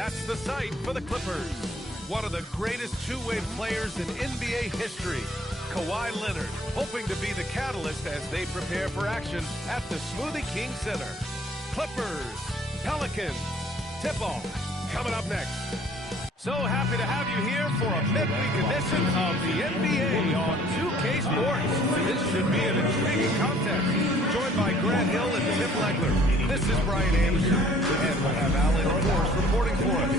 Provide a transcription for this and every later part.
That's the site for the Clippers. One of the greatest two-way players in NBA history, Kawhi Leonard, hoping to be the catalyst as they prepare for action at the Smoothie King Center. Clippers, Pelicans, tip-off coming up next. So happy to have you here for a midweek edition of the NBA on 2K Sports. This should be an intriguing contest. Joined by Grant Hill and Tim Legler. This is Brian Anderson. And we'll have Allen, of course, reporting for us.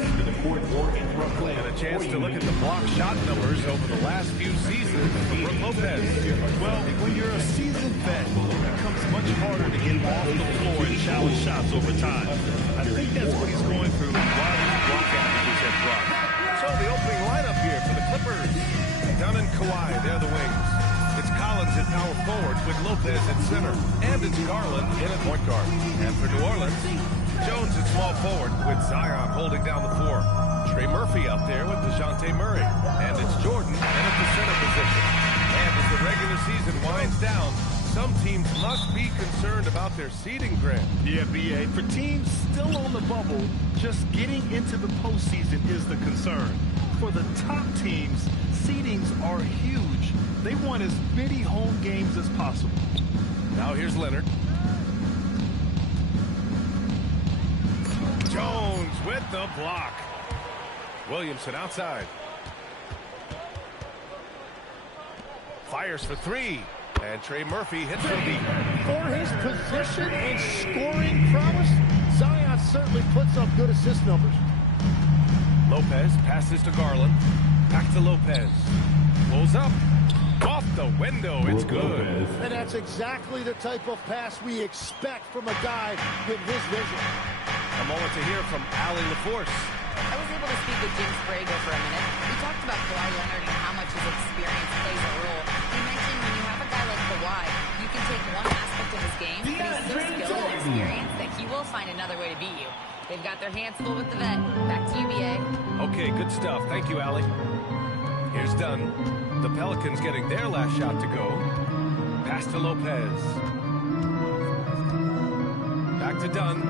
And a chance to look at the block shot numbers over the last few seasons for Brook Lopez. Well, when you're a seasoned vet, it becomes much harder to get off the floor and challenge shots over time. I think that's what he's going through while his block averages have dropped. So the opening lineup here for the Clippers. Dunn and Kawhi, they're the wings. It's Collins at power forward with Lopez at center. And it's Garland in at point guard. And for New Orleans, Jones at small forward with Zion holding down the floor. Trey Murphy up there with DeJounte Murray. And it's Jordan in at the center position. And as the regular season winds down, some teams must be concerned about their seeding, Grant. Yeah, B.A. For teams still on the bubble, just getting into the postseason is the concern. For the top teams, seedings are huge. They want as many home games as possible. Now here's Leonard. Jones with the block. Williamson outside. Fires for three. And Trey Murphy hits for deep. For his position and scoring prowess, Zion certainly puts up good assist numbers. Lopez passes to Garland. Back to Lopez. Pulls up. Off the window. It's good. And that's exactly the type of pass we expect from a guy with his vision. A moment to hear from Allie LaForce. I was able to speak with Jim Sprague for a minute. We talked about Kawhi Leonard and how much his experience plays a role. He mentioned when you have a guy like Kawhi, you can take one aspect of his game, but he's so skilled and experienced that he will find another way to beat you. They've got their hands full with the vet. Back to you, B.A. Okay, good stuff. Thank you, Allie. Here's Dunn. The Pelicans getting their last shot to go. Pass to Lopez. Back to Dunn.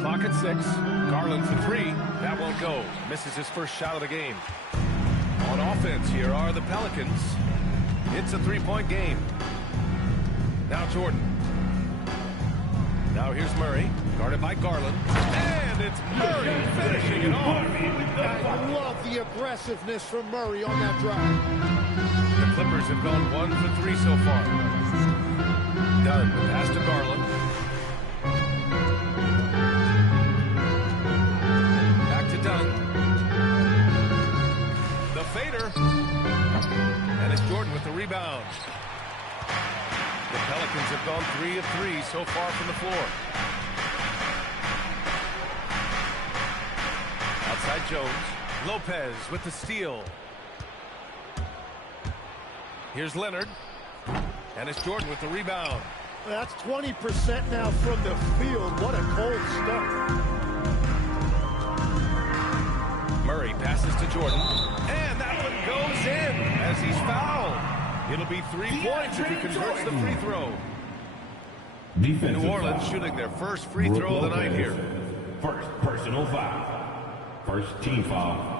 Clock at 6. Garland for three. That won't go. Misses his first shot of the game. On offense, here are the Pelicans. It's a three-point game. Now Jordan. Now here's Murray. Guarded by Garland. And it's Murray finishing it off. I love the aggressiveness from Murray on that drive. The Clippers have gone 1 for 3 so far. Dunn, pass to Garland. Back to Dunn. The fader. And it's Jordan with the rebound. The Pelicans have gone 3 of 3 so far from the floor. Outside Jones. Lopez with the steal. Here's Leonard. And it's Jordan with the rebound. That's 20% now from the field. What a cold start. Murray passes to Jordan. And that one goes in as he's fouled. It'll be 3 points if he converts the free throw. New Orleans shooting their first free throw of the night here. First personal foul. First team foul.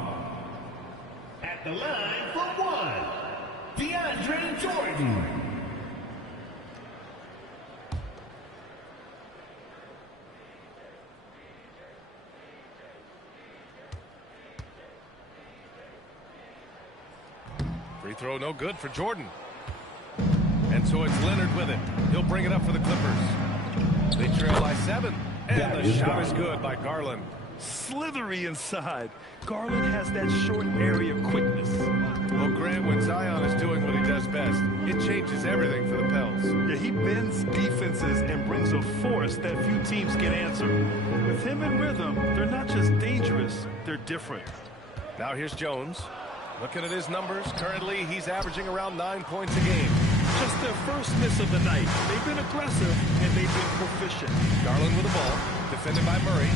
At the line for one, DeAndre Jordan. Free throw no good for Jordan. And so it's Leonard with it. He'll bring it up for the Clippers. They trail by 7. And the shot is good by Garland. Slithery inside. Garland has that short area quickness. Well, Grant, when Zion is doing what he does best, it changes everything for the Pels. Yeah, he bends defenses and brings a force that few teams can answer. With him in rhythm, they're not just dangerous, they're different. Now here's Jones. Looking at his numbers, currently he's averaging around 9 points a game. Just their first miss of the night. They've been aggressive and they've been proficient. Garland with the ball, defended by Murray.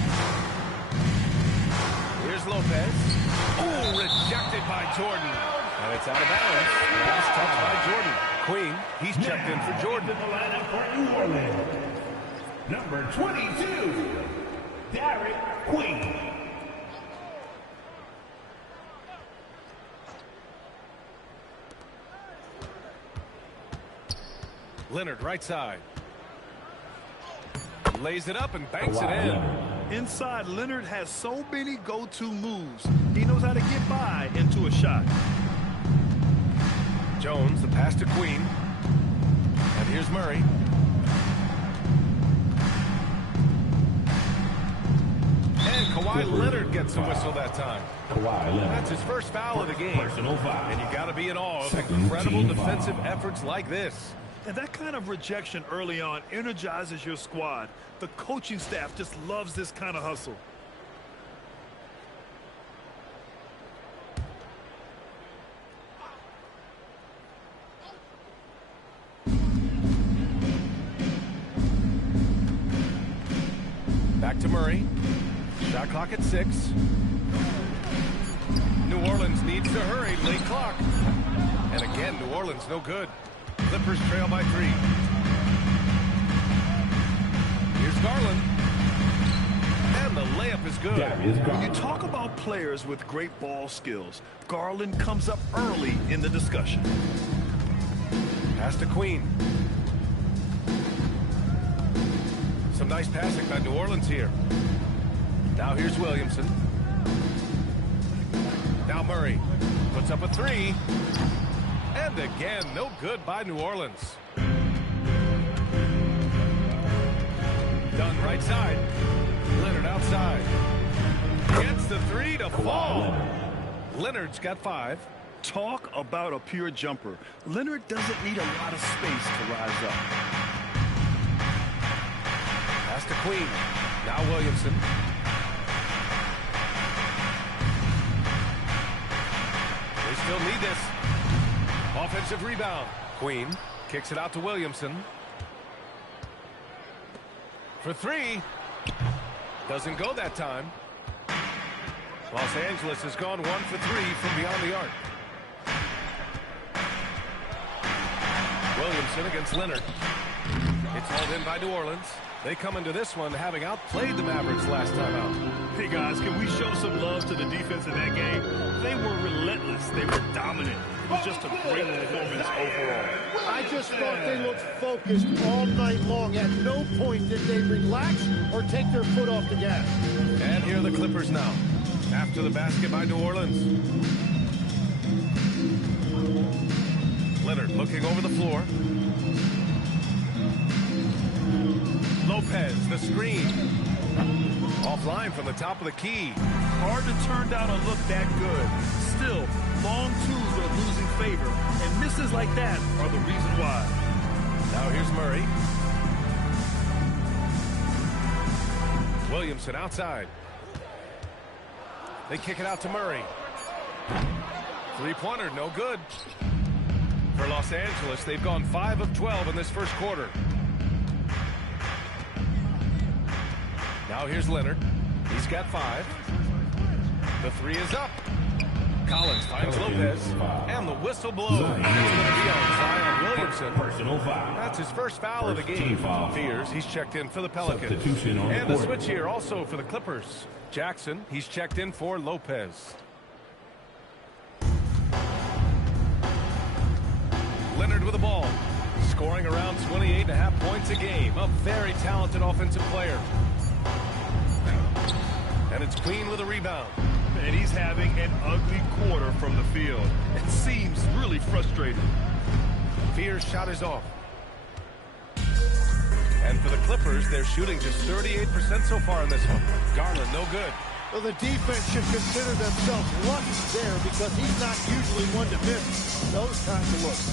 Here's Lopez. Oh, rejected by Jordan. And it's out of bounds. Last touch by Jordan. Queen, he's checked in for Jordan. The lineup for New Orleans. Number 22, Darius Queen. Leonard, right side. Lays it up and banks it in. Inside, Leonard has so many go-to moves. He knows how to get by into a shot. Jones, the pass to Queen. And here's Murray. And Kawhi Leonard gets a whistle that time. That's his first foul of the game. Personal foul. And you got to be in awe of incredible defensive efforts like this. And that kind of rejection early on energizes your squad. The coaching staff just loves this kind of hustle. Back to Murray. Shot clock at 6. New Orleans needs to hurry. Late clock. And again, New Orleans no good. Clippers trail by 3. Here's Garland. And the layup is good. When you talk about players with great ball skills, Garland comes up early in the discussion. Pass to Queen. Some nice passing by New Orleans here. Now here's Williamson. Now Murray puts up a 3. And again, no good by New Orleans. Done right side. Leonard outside. Gets the 3 to fall. Leonard's got 5. Talk about a pure jumper. Leonard doesn't need a lot of space to rise up. Pass to Queen. Now Williamson. They still need this. Offensive rebound. Queen kicks it out to Williamson. For 3. Doesn't go that time. Los Angeles has gone 1 for 3 from beyond the arc. Williamson against Leonard. It's hauled in by New Orleans. They come into this one having outplayed the Mavericks last time out. Hey, guys, can we show some love to the defense in that game? They were relentless. They were dominant. It was just a great performance overall. I just thought they looked focused all night long. At no point did they relax or take their foot off the gas. And here are the Clippers now. After the basket by New Orleans. Leonard looking over the floor. Lopez, the screen. Offline from the top of the key. Hard to turn down a look that good. Still, long twos are losing favor, and misses like that are the reason why. Now here's Murray. Williamson outside. They kick it out to Murray. 3-pointer, no good. For Los Angeles, they've gone 5 of 12 in this first quarter. Now here's Leonard. He's got 5. The 3 is up. Collins finds Lopez. And the whistle blows. It's going to be on Zion Williamson. Personal foul. That's his first foul of the game. Fears he's checked in for the Pelicans. And the switch here also for the Clippers. Jackson, he's checked in for Lopez. Leonard with the ball. Scoring around 28.5 points a game. A very talented offensive player. And it's Queen with a rebound. And he's having an ugly quarter from the field. It seems really frustrating. Fears shot is off. And for the Clippers, they're shooting just 38% so far in this one. Garland, no good. Well, the defense should consider themselves lucky there because he's not usually one to miss those kinds of looks.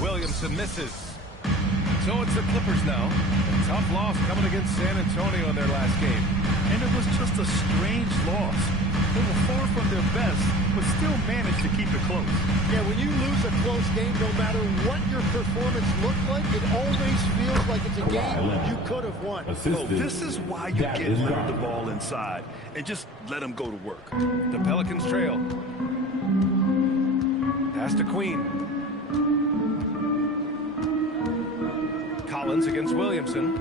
Williamson misses. So it's the Clippers now. A tough loss coming against San Antonio in their last game. And it was just a strange loss. They were far from their best, but still managed to keep it close. Yeah, when you lose a close game, no matter what your performance looked like, it always feels like it's a game you could have won. So this is why you get Leonard the ball inside and just let him go to work. The Pelicans trail. Pass to Queen. Collins against Williamson.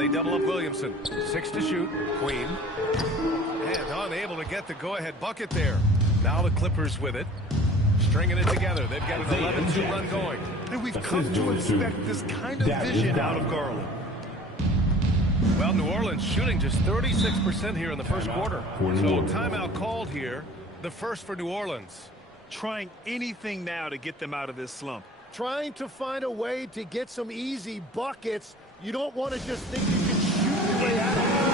they double up Williamson. 6 to shoot. Queen. And unable to get the go-ahead bucket there. Now the Clippers with it. Stringing it together. They've got an 11-2 run going. And we've come to expect this kind of vision out of Garland. Well, New Orleans shooting just 36% here in the first quarter. So timeout called here. The first for New Orleans. Trying anything now to get them out of this slump. Trying to find a way to get some easy buckets. You don't want to just think you can shoot your way out of it.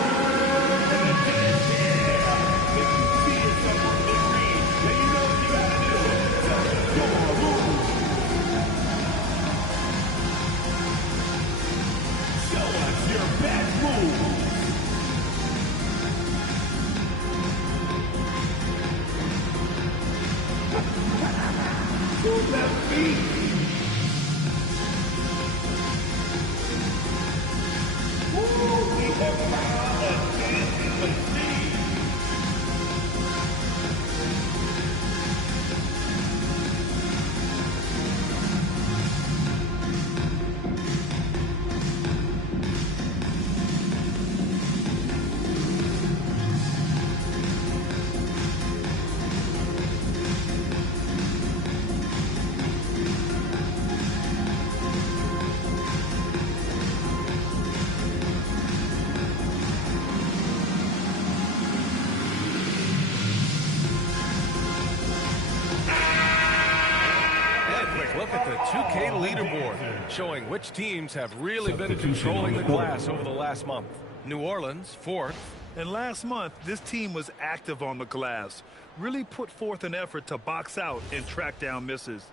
Showing which teams have really been controlling the glass over the last month. New Orleans, 4th. And last month, this team was active on the glass. Really put forth an effort to box out and track down misses.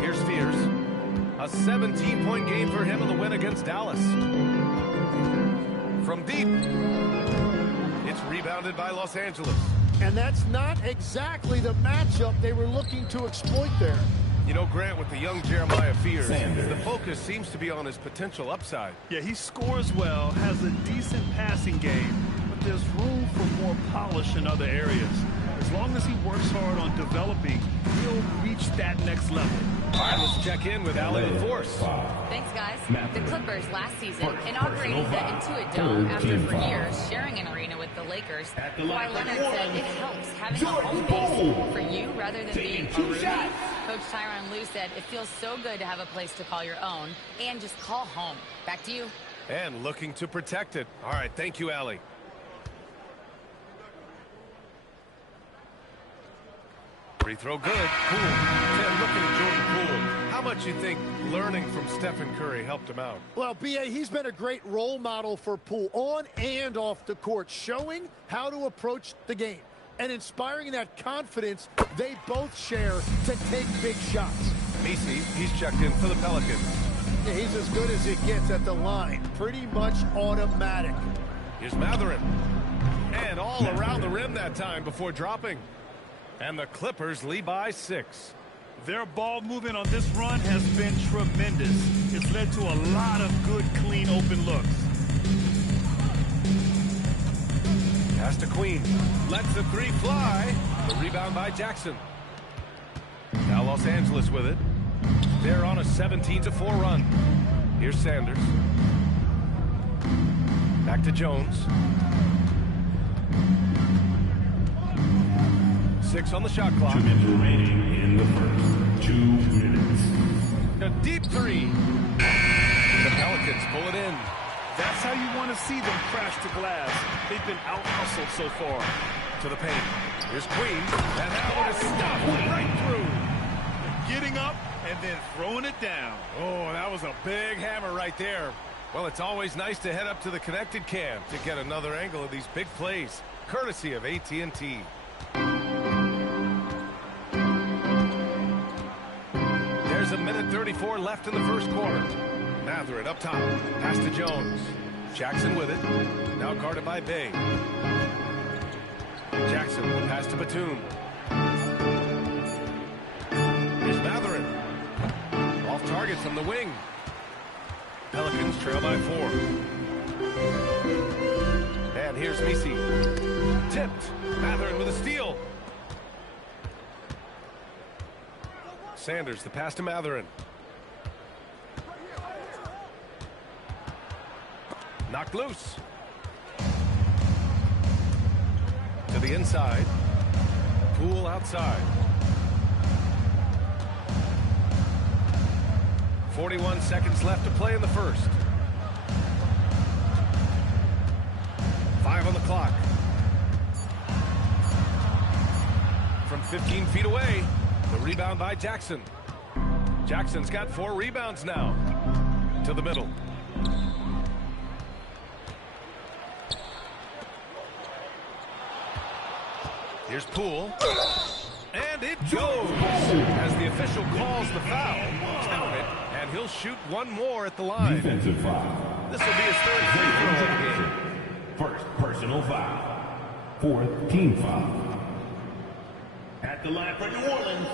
Here's Spears. A 17-point game for him in the win against Dallas. From deep, it's rebounded by Los Angeles. And that's not exactly the matchup they were looking to exploit there. You know, Grant, with the young Jeremiah Fears, the focus seems to be on his potential upside. Yeah, he scores well, has a decent passing game, but there's room for more polish in other areas. As long as he works hard on developing, he'll reach that next level. All right, let's check in with Allie the Force. Thanks, guys. The Clippers last season inaugurated the Intuit Dome after for years sharing an arena with the Lakers. Kawhi Leonard said it helps having a home base for you rather than being a roomie. Coach Tyronn Lue said it feels so good to have a place to call your own and just call home. Back to you. And looking to protect it. All right, thank you, Allie. Free throw good. Poole. Tim, looking at Jordan Poole. How much you think learning from Stephen Curry helped him out? Well, B.A., he's been a great role model for Poole on and off the court, showing how to approach the game and inspiring that confidence they both share to take big shots. Messi, he's checked in for the Pelicans. Yeah, he's as good as it gets at the line. Pretty much automatic. Here's Matherin. And all around the rim that time before dropping. And the Clippers lead by 6. Their ball movement on this run has been tremendous. It's led to a lot of good, clean, open looks. Pass to Queen. Lets the 3 fly. The rebound by Jackson. Now Los Angeles with it. They're on a 17-4 run. Here's Sanders. Back to Jones. 6 on the shot clock. 2 minutes remaining in the first. 2 minutes. A deep 3. The Pelicans pull it in. That's how you want to see them crash the glass. They've been out-hustled so far. To the paint. Here's Queen. And that one is stopped right through. Getting up and then throwing it down. Oh, that was a big hammer right there. Well, it's always nice to head up to the connected cam to get another angle of these big plays, courtesy of AT&T. There's a minute 34 left in the first quarter. Matherin up top. Pass to Jones. Jackson with it. Now guarded by Bay. Jackson, pass to Batum. Here's Matherin. Off target from the wing. Pelicans trail by 4. And here's Messi. Tip. tipped. Mathurin with a steal. Sanders, the pass to Mathurin. Knocked loose. To the inside. Poole outside. 41 seconds left to play in the first. 5 on the clock. From 15 feet away, the rebound by Jackson. Jackson's got 4 rebounds now. To the middle. Here's Poole. And it goes. As the official calls the foul, count it, and he'll shoot one more at the line. Defensive foul. This will be his third free throw of the game. First personal foul. Fourth team foul. At the line for New Orleans,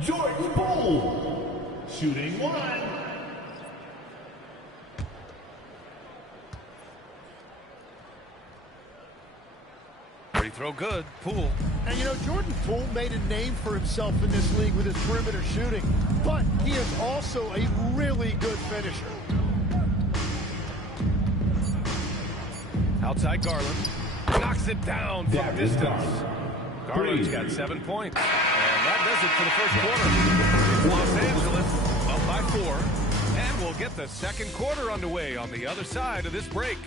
Jordan Poole. Shooting 1. Free throw good. Poole. And you know, Jordan Poole made a name for himself in this league with his perimeter shooting, but he is also a really good finisher. Outside Garland. Knocks it down from distance. Garland's got 7 points. And that does it for the first quarter. Los Angeles up by 4. And we'll get the second quarter underway on the other side of this break.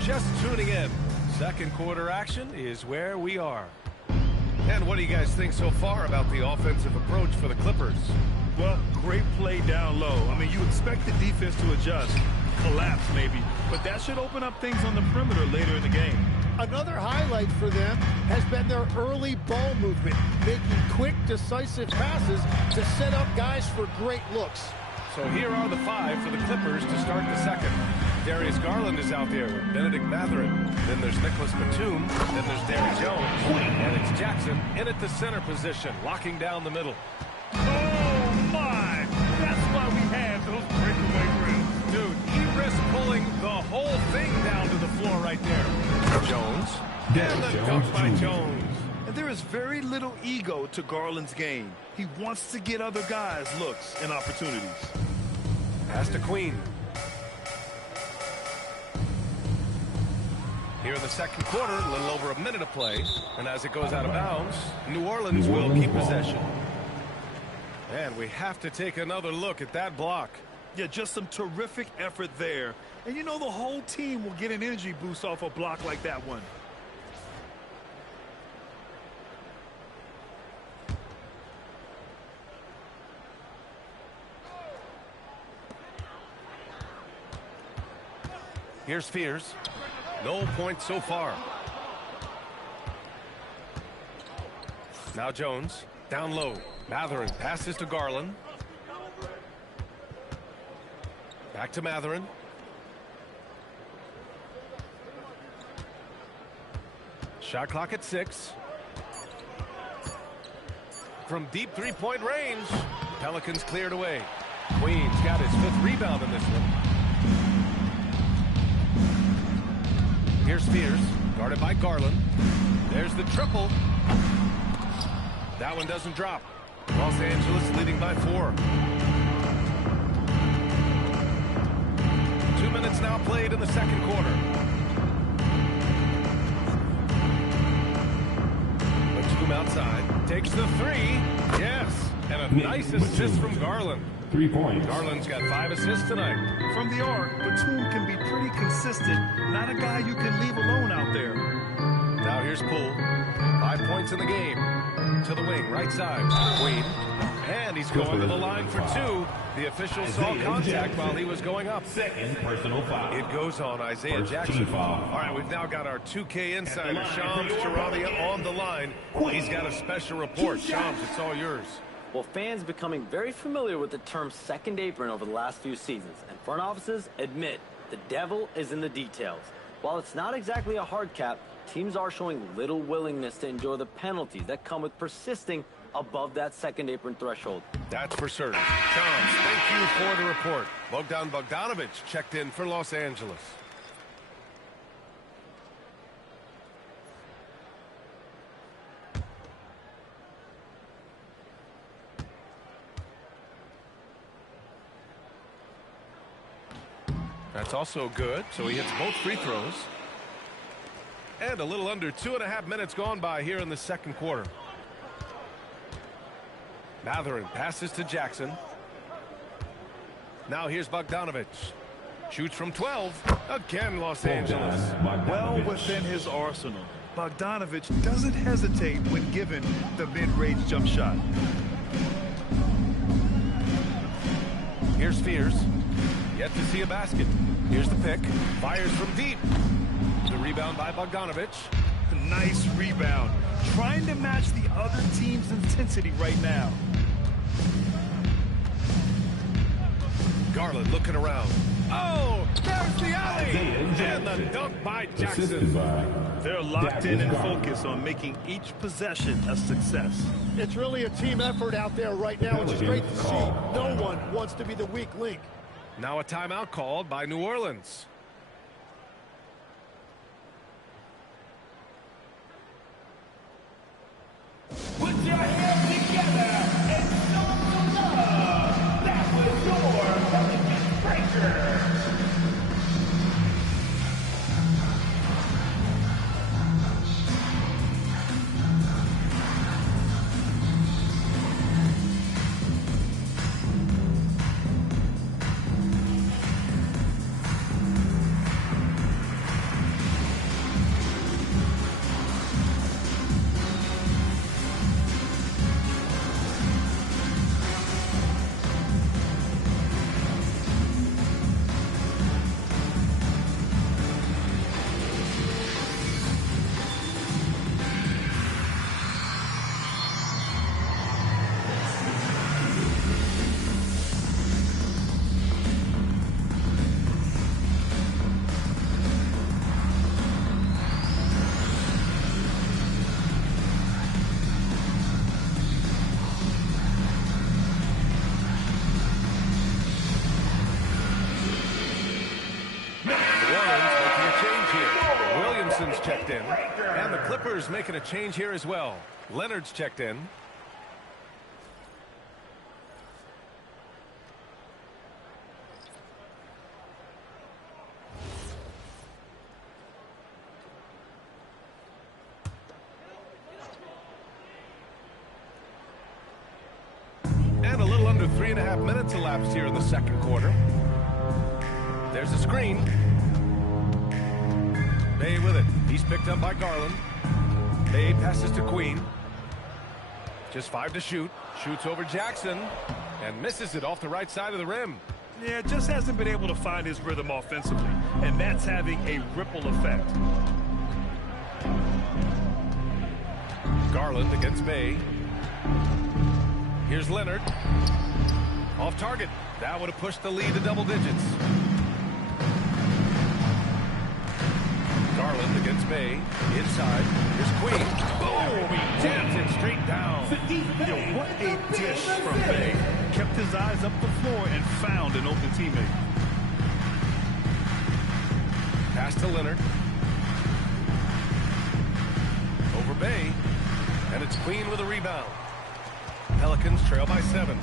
Just tuning in, second quarter action is where we are. And what do you guys think so far about the offensive approach for the Clippers? Well, great play down low. I mean, you expect the defense to adjust, collapse maybe, but that should open up things on the perimeter later in the game. Another highlight for them has been their early ball movement, making quick, decisive passes to set up guys for great looks. So here are the 5 for the Clippers to start the second. Darius Garland is out there with Benedict Mathurin. Then there's Nicholas Batum. Then there's Derrick Jones. And it's Jackson in at the center position, locking down the middle. Oh, my! That's why we have those breakaway drills. Dude, he risks pulling the whole thing down to the floor right there. Jones. And the dunk by Jones. And there is very little ego to Garland's game. He wants to get other guys looks and opportunities. Pass to Queen. Here in the second quarter, a little over a minute of play. And as it goes out of bounds, New Orleans will keep possession. And we have to take another look at that block. Yeah, just some terrific effort there. And you know the whole team will get an energy boost off a block like that one. Here's Fears. No points so far. Now Jones. Down low. Mathurin passes to Garland. Back to Mathurin. Shot clock at 6. From deep three-point range, Pelicans cleared away. Queen's got his 5th rebound in this one. Here's Spears, guarded by Garland. There's the triple. That one doesn't drop. Los Angeles leading by 4. 2 minutes now played in the second quarter. Batum outside. Takes the 3. Yes. And a nice assist from Garland. 3 points. Garland's got 5 assists tonight. From the arc, Batum can be pretty consistent. Not a guy you can leave alone out there. Now here's Poole. 5 points in the game. To the wing, right side. Queen. And he's going to the line for 2. The official saw contact while he was going up. Second personal foul. It goes on Isaiah Jackson. All right, we've now got our 2K insider, Shams Charania, on the line. He's got a special report. Shams, it's all yours. Well, fans becoming very familiar with the term second apron over the last few seasons, and front offices admit the devil is in the details. While it's not exactly a hard cap, teams are showing little willingness to endure the penalties that come with persisting above that second apron threshold. That's for certain. Charles, thank you for the report. Bogdan Bogdanovic checked in for Los Angeles. That's also good, so he hits both free throws. And a little under 2.5 minutes gone by here in the second quarter. Matherin passes to Jackson. Now here's Bogdanovic. Shoots from 12. Again, Los Angeles. Well within his arsenal. Bogdanovic doesn't hesitate when given the mid-range jump shot. Here's Fears. Yet to see a basket. Here's the pick. Fires from deep. The rebound by Bogdanovic. Nice rebound. Trying to match the other team's intensity right now. Garland looking around. Oh, there's the alley. And the dunk by Jackson. They're locked in and focused on making each possession a success. It's really a team effort out there right now, which is great to see. No one wants to be the weak link. Now a timeout called by New Orleans. Put your hands together and show some love. That was your Pelicans breaker. Williamson's checked in. And the Clippers making a change here as well. Leonard's checked in. And a little under 3.5 minutes elapsed here in the second quarter. There's a screen. Bay with it. He's picked up by Garland. Bay passes to Queen. Just 5 to shoot. Shoots over Jackson. And misses it off the right side of the rim. Yeah, just hasn't been able to find his rhythm offensively. And that's having a ripple effect. Garland against Bay. Here's Leonard. Off target. That would have pushed the lead to double digits. Garland against Bay. Inside. Here's Queen. Boom! He jams it straight down. Yo, what a dish from Bay. Kept his eyes up the floor and found an open teammate. Pass to Leonard. Over Bay. And it's Queen with a rebound. Pelicans trail by 7.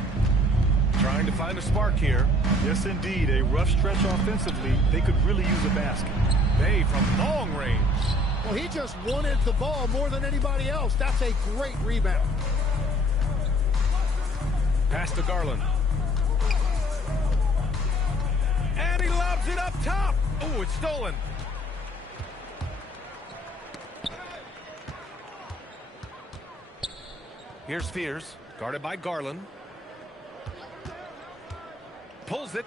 Trying to find a spark here. Yes, indeed. A rough stretch offensively. They could really use a basket. Bay from long range. Well, he just wanted the ball more than anybody else. That's a great rebound. Pass to Garland. And he lobs it up top. Oh, it's stolen. Here's Fears, guarded by Garland. Pulls it.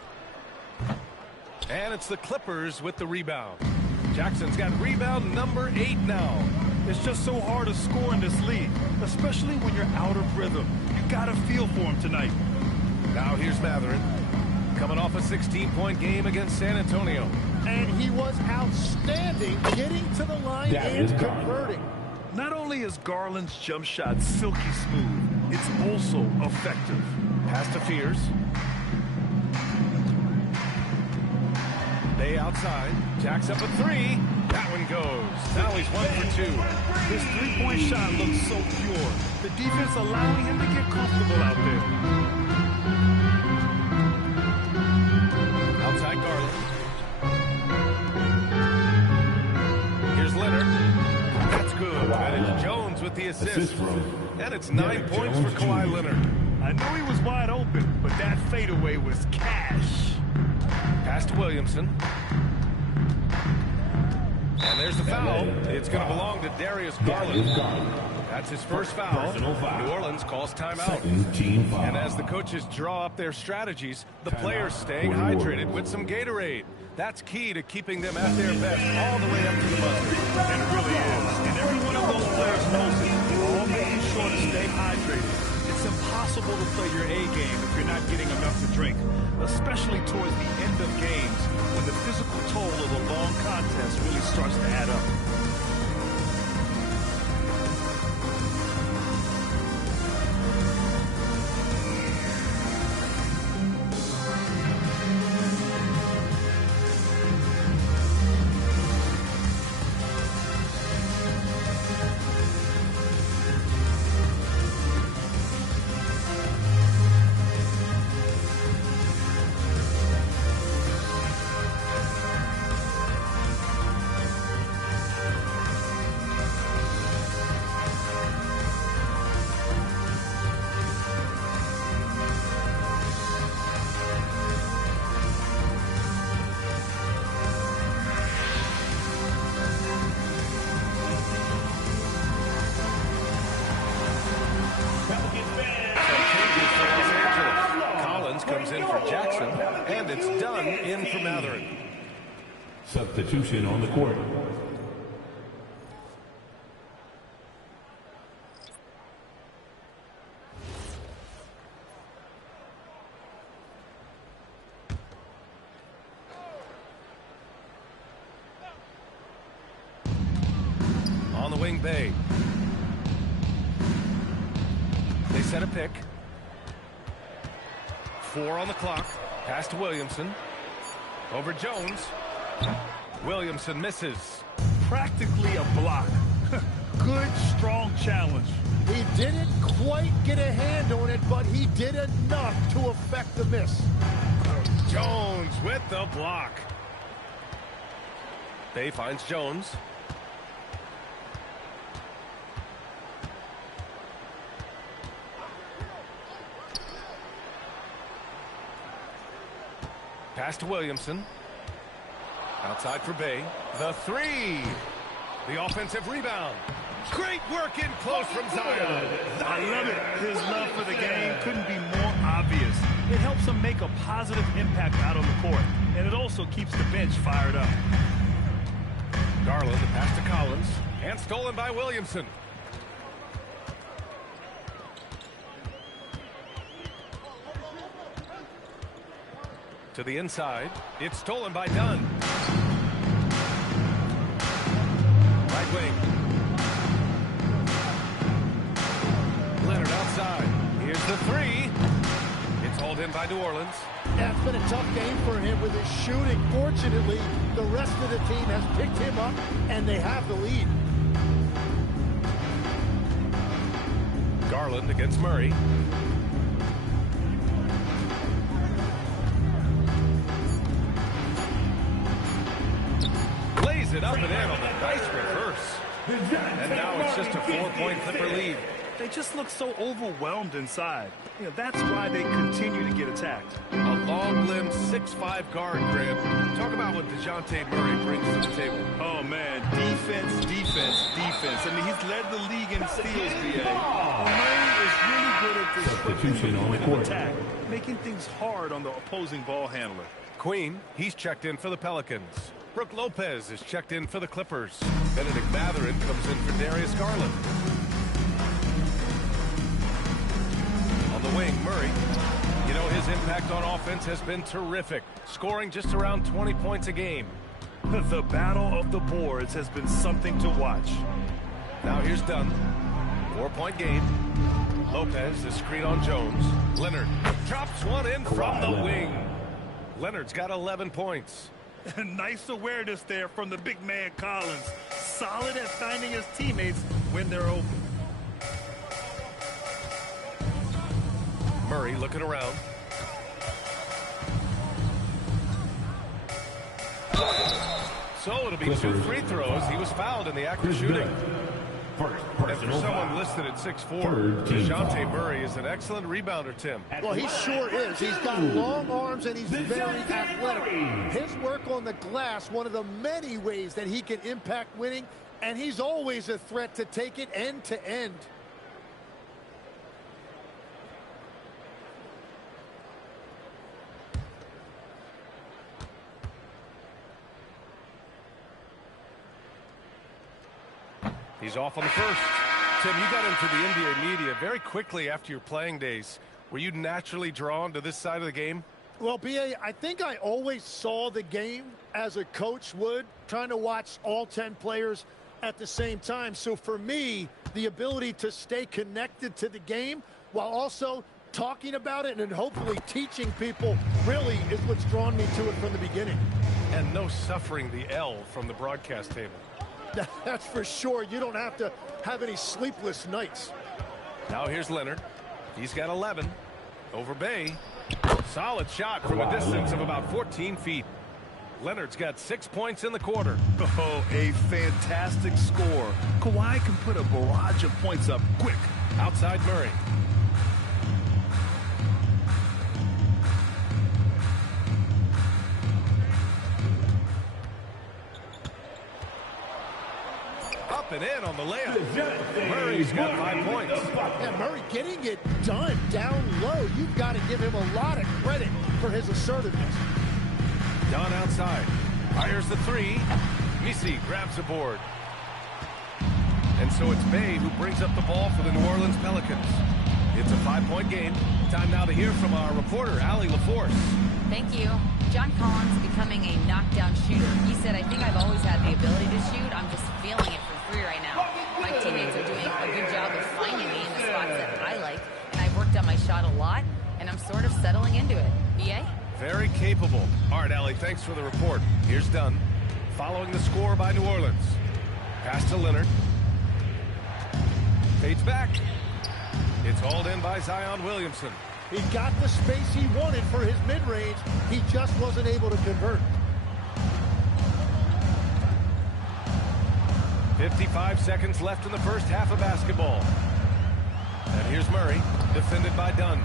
And it's the Clippers with the rebound. Jackson's got rebound number 8 now. It's just so hard to score in this league, especially when you're out of rhythm. You got to feel for him tonight. Now here's Matherin, coming off a 16-point game against San Antonio. And he was outstanding getting to the line and converting. Not only is Garland's jump shot silky smooth, it's also effective. Pass to Fears. Bay outside. Jacks up a three. That one goes. Now he's 1 for 2. His three-point shot looks so pure. The defense allowing him to get comfortable out there. Outside Garland. Here's Leonard. That's good. And it's Jones with the assist. And it's 9 points for Kawhi Leonard. I knew he was wide open, but that fadeaway was cash. Pass to Williamson. And there's the foul. It's going to belong to Darius Garland. That's his first foul. New Orleans calls timeout. And as the coaches draw up their strategies, the players staying hydrated with some Gatorade. That's key to keeping them at their best all the way up to the buzzer. And it really is. And every one of those players knows it. They're all making sure to stay hydrated. It's impossible to play your A game if you're not getting enough to drink, especially towards the end of games when the physical toll of a long contest really starts to add up. And it's done in for Matherin. Substitution on the court. On the wing, Bay. They set a pick. 4 on the clock. Pass to Williamson. Over Jones. Williamson misses. Practically a block. Good, strong challenge. He didn't quite get a hand on it, but he did enough to affect the miss. Jones with the block. Bay finds Jones. Pass to Williamson. Outside for Bay. The three. The offensive rebound. Great work in close from Zion. I love it. His love for the game couldn't be more obvious. It helps him make a positive impact out on the court. And it also keeps the bench fired up. Garland, the pass to Collins. And stolen by Williamson. To the inside. It's stolen by Dunn. Right wing. Leonard outside. Here's the three. It's hauled in by New Orleans. Yeah, it's been a tough game for him with his shooting. Fortunately, the rest of the team has picked him up, and they have the lead. Garland against Murray. Lays it up and in on the nice reverse. And now it's just a 4-point Clipper lead. They just look so overwhelmed inside. You know, that's why they continue to get attacked. A long-limbed 6'5" guard, Graham. Talk about what DeJounte Murray brings to the table. Oh, man. Defense, defense, defense. I mean, he's led the league in steals, B.A. Murray is really good at this Substitution on the court. attack, making things hard on the opposing ball handler. Queen, he's checked in for the Pelicans. Brook Lopez is checked in for the Clippers. Benedict Mathurin comes in for Darius Garland. On the wing, Murray. You know, his impact on offense has been terrific, scoring just around 20 points a game. The battle of the boards has been something to watch. Now here's Dunn. 4-point game. Lopez, the screen on Jones. Leonard drops one in from the wing. Leonard's got 11 points. Nice awareness there from the big man Collins. Solid at finding his teammates when they're open. Murray looking around. So it'll be 2 free throws. He was fouled in the act of shooting. And for someone listed at 6'4", DeJounte Murray is an excellent rebounder, Tim. Well, he sure is. He's got long arms and he's very athletic. His work on the glass, one of the many ways that he can impact winning, and he's always a threat to take it end to end. He's off on the first. Tim, you got into the NBA media very quickly after your playing days. Were you naturally drawn to this side of the game? Well, B.A., I think I always saw the game as a coach would, trying to watch all 10 players at the same time. So for me, the ability to stay connected to the game while also talking about it and hopefully teaching people really is what's drawn me to it from the beginning. And no suffering the L from the broadcast table. That's for sure. You don't have to have any sleepless nights. Now here's Leonard. He's got 11. Over Bay. Solid shot from a distance of about 14 feet. Leonard's got 6 points in the quarter. Oh, a fantastic score. Kawhi can put a barrage of points up quick. Outside Murray. Up and in on the layup. Murray's got 5 points. Yeah, Murray getting it done down low. You've got to give him a lot of credit for his assertiveness. Dunn outside. Fires the three. Misi grabs a board. And so it's Bay who brings up the ball for the New Orleans Pelicans. It's a 5-point game. Time now to hear from our reporter, Allie LaForce. Thank you. John Collins becoming a knockdown shooter. He said, I think I've always had the ability to shoot. I'm just feeling it for free right now. My teammates are doing a good job of finding me in the spots that I like. And I've worked on my shot a lot, and I'm sort of settling into it. B.A.? Very capable. All right, Allie, thanks for the report. Here's Dunn. Following the score by New Orleans. Pass to Leonard. Fades back. It's hauled in by Zion Williamson. He got the space he wanted for his mid-range. He just wasn't able to convert. 55 seconds left in the first half of basketball. And here's Murray, defended by Dunn.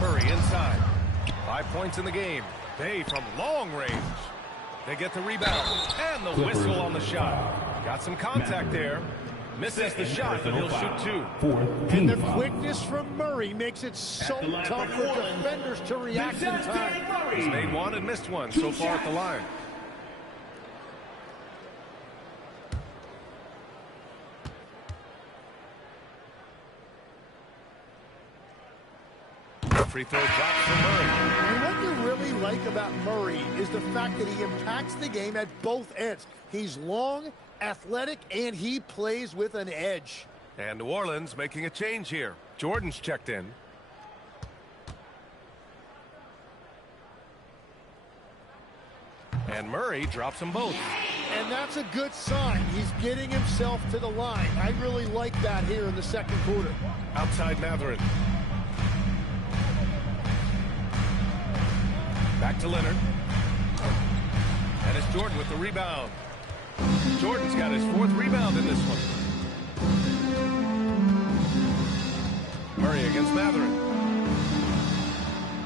Murray inside. 5 points in the game. Bay from long range. They get the rebound. And the whistle on the shot. Got some contact there. Misses the shot, but he'll shoot 2. And the quickness from Murray makes it so tough for defenders to react in time. He's made one and missed one so far at the line. Free throw drops for Murray. And what you really like about Murray is the fact that he impacts the game at both ends. He's long, athletic, and he plays with an edge. And New Orleans making a change here. Jordan's checked in. And Murray drops them both. And that's a good sign. He's getting himself to the line. I really like that here in the second quarter. Outside Mathurin. Back to Leonard. And it's Jordan with the rebound. Jordan's got his 4th rebound in this one. Murray against Mathurin.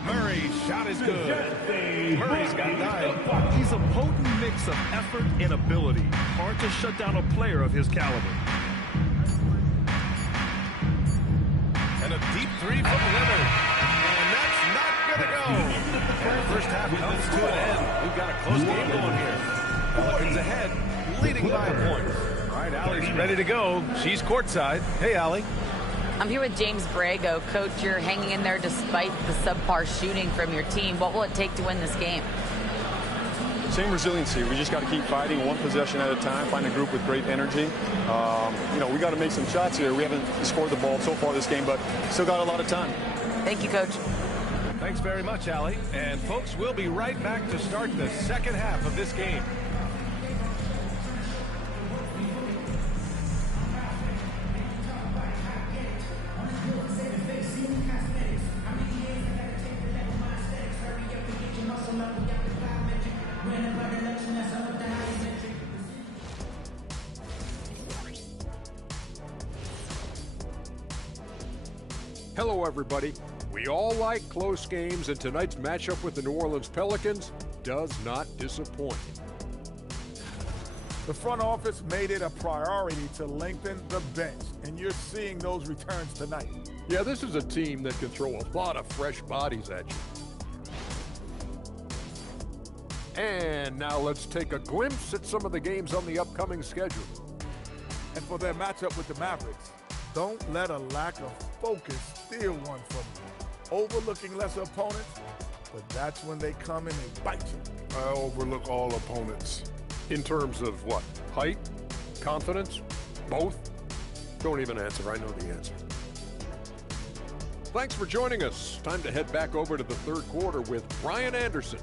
Murray's shot is good. Murray's got 9. He's a potent mix of effort and ability. Hard to shut down a player of his caliber. And a deep 3 from Leonard. And that's not going to go. And the first half comes to an end. We've got a close game going here. Pelicans ahead, leading by a point. All right, Allie's ready to go. She's courtside. Hey, Allie. I'm here with James Borrego. Coach, you're hanging in there despite the subpar shooting from your team. What will it take to win this game? Same resiliency. We just got to keep fighting one possession at a time, find a group with great energy. We got to make some shots here. We haven't scored the ball so far this game, but still got a lot of time. Thank you, Coach. Thanks very much, Allie. And, folks, we'll be right back to start the second half of this game. Hello, everybody. We all like close games, and tonight's matchup with the New Orleans Pelicans does not disappoint. The front office made it a priority to lengthen the bench, and you're seeing those returns tonight. Yeah, this is a team that can throw a lot of fresh bodies at you. And now let's take a glimpse at some of the games on the upcoming schedule. And for their matchup with the Mavericks, don't let a lack of focus steal one from you. Overlooking lesser opponents, but that's when they come and they bite you. I overlook all opponents. In terms of what? Height? Confidence? Both? Don't even answer. I know the answer. Thanks for joining us. Time to head back over to the third quarter with Brian Anderson.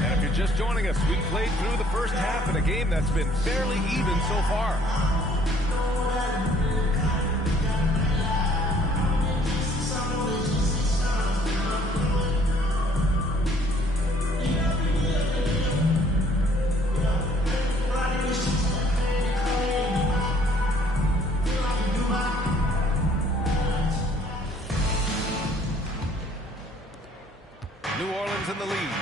And if you're just joining us, we've played through the first half in a game that's been fairly even so far. New Orleans in the lead.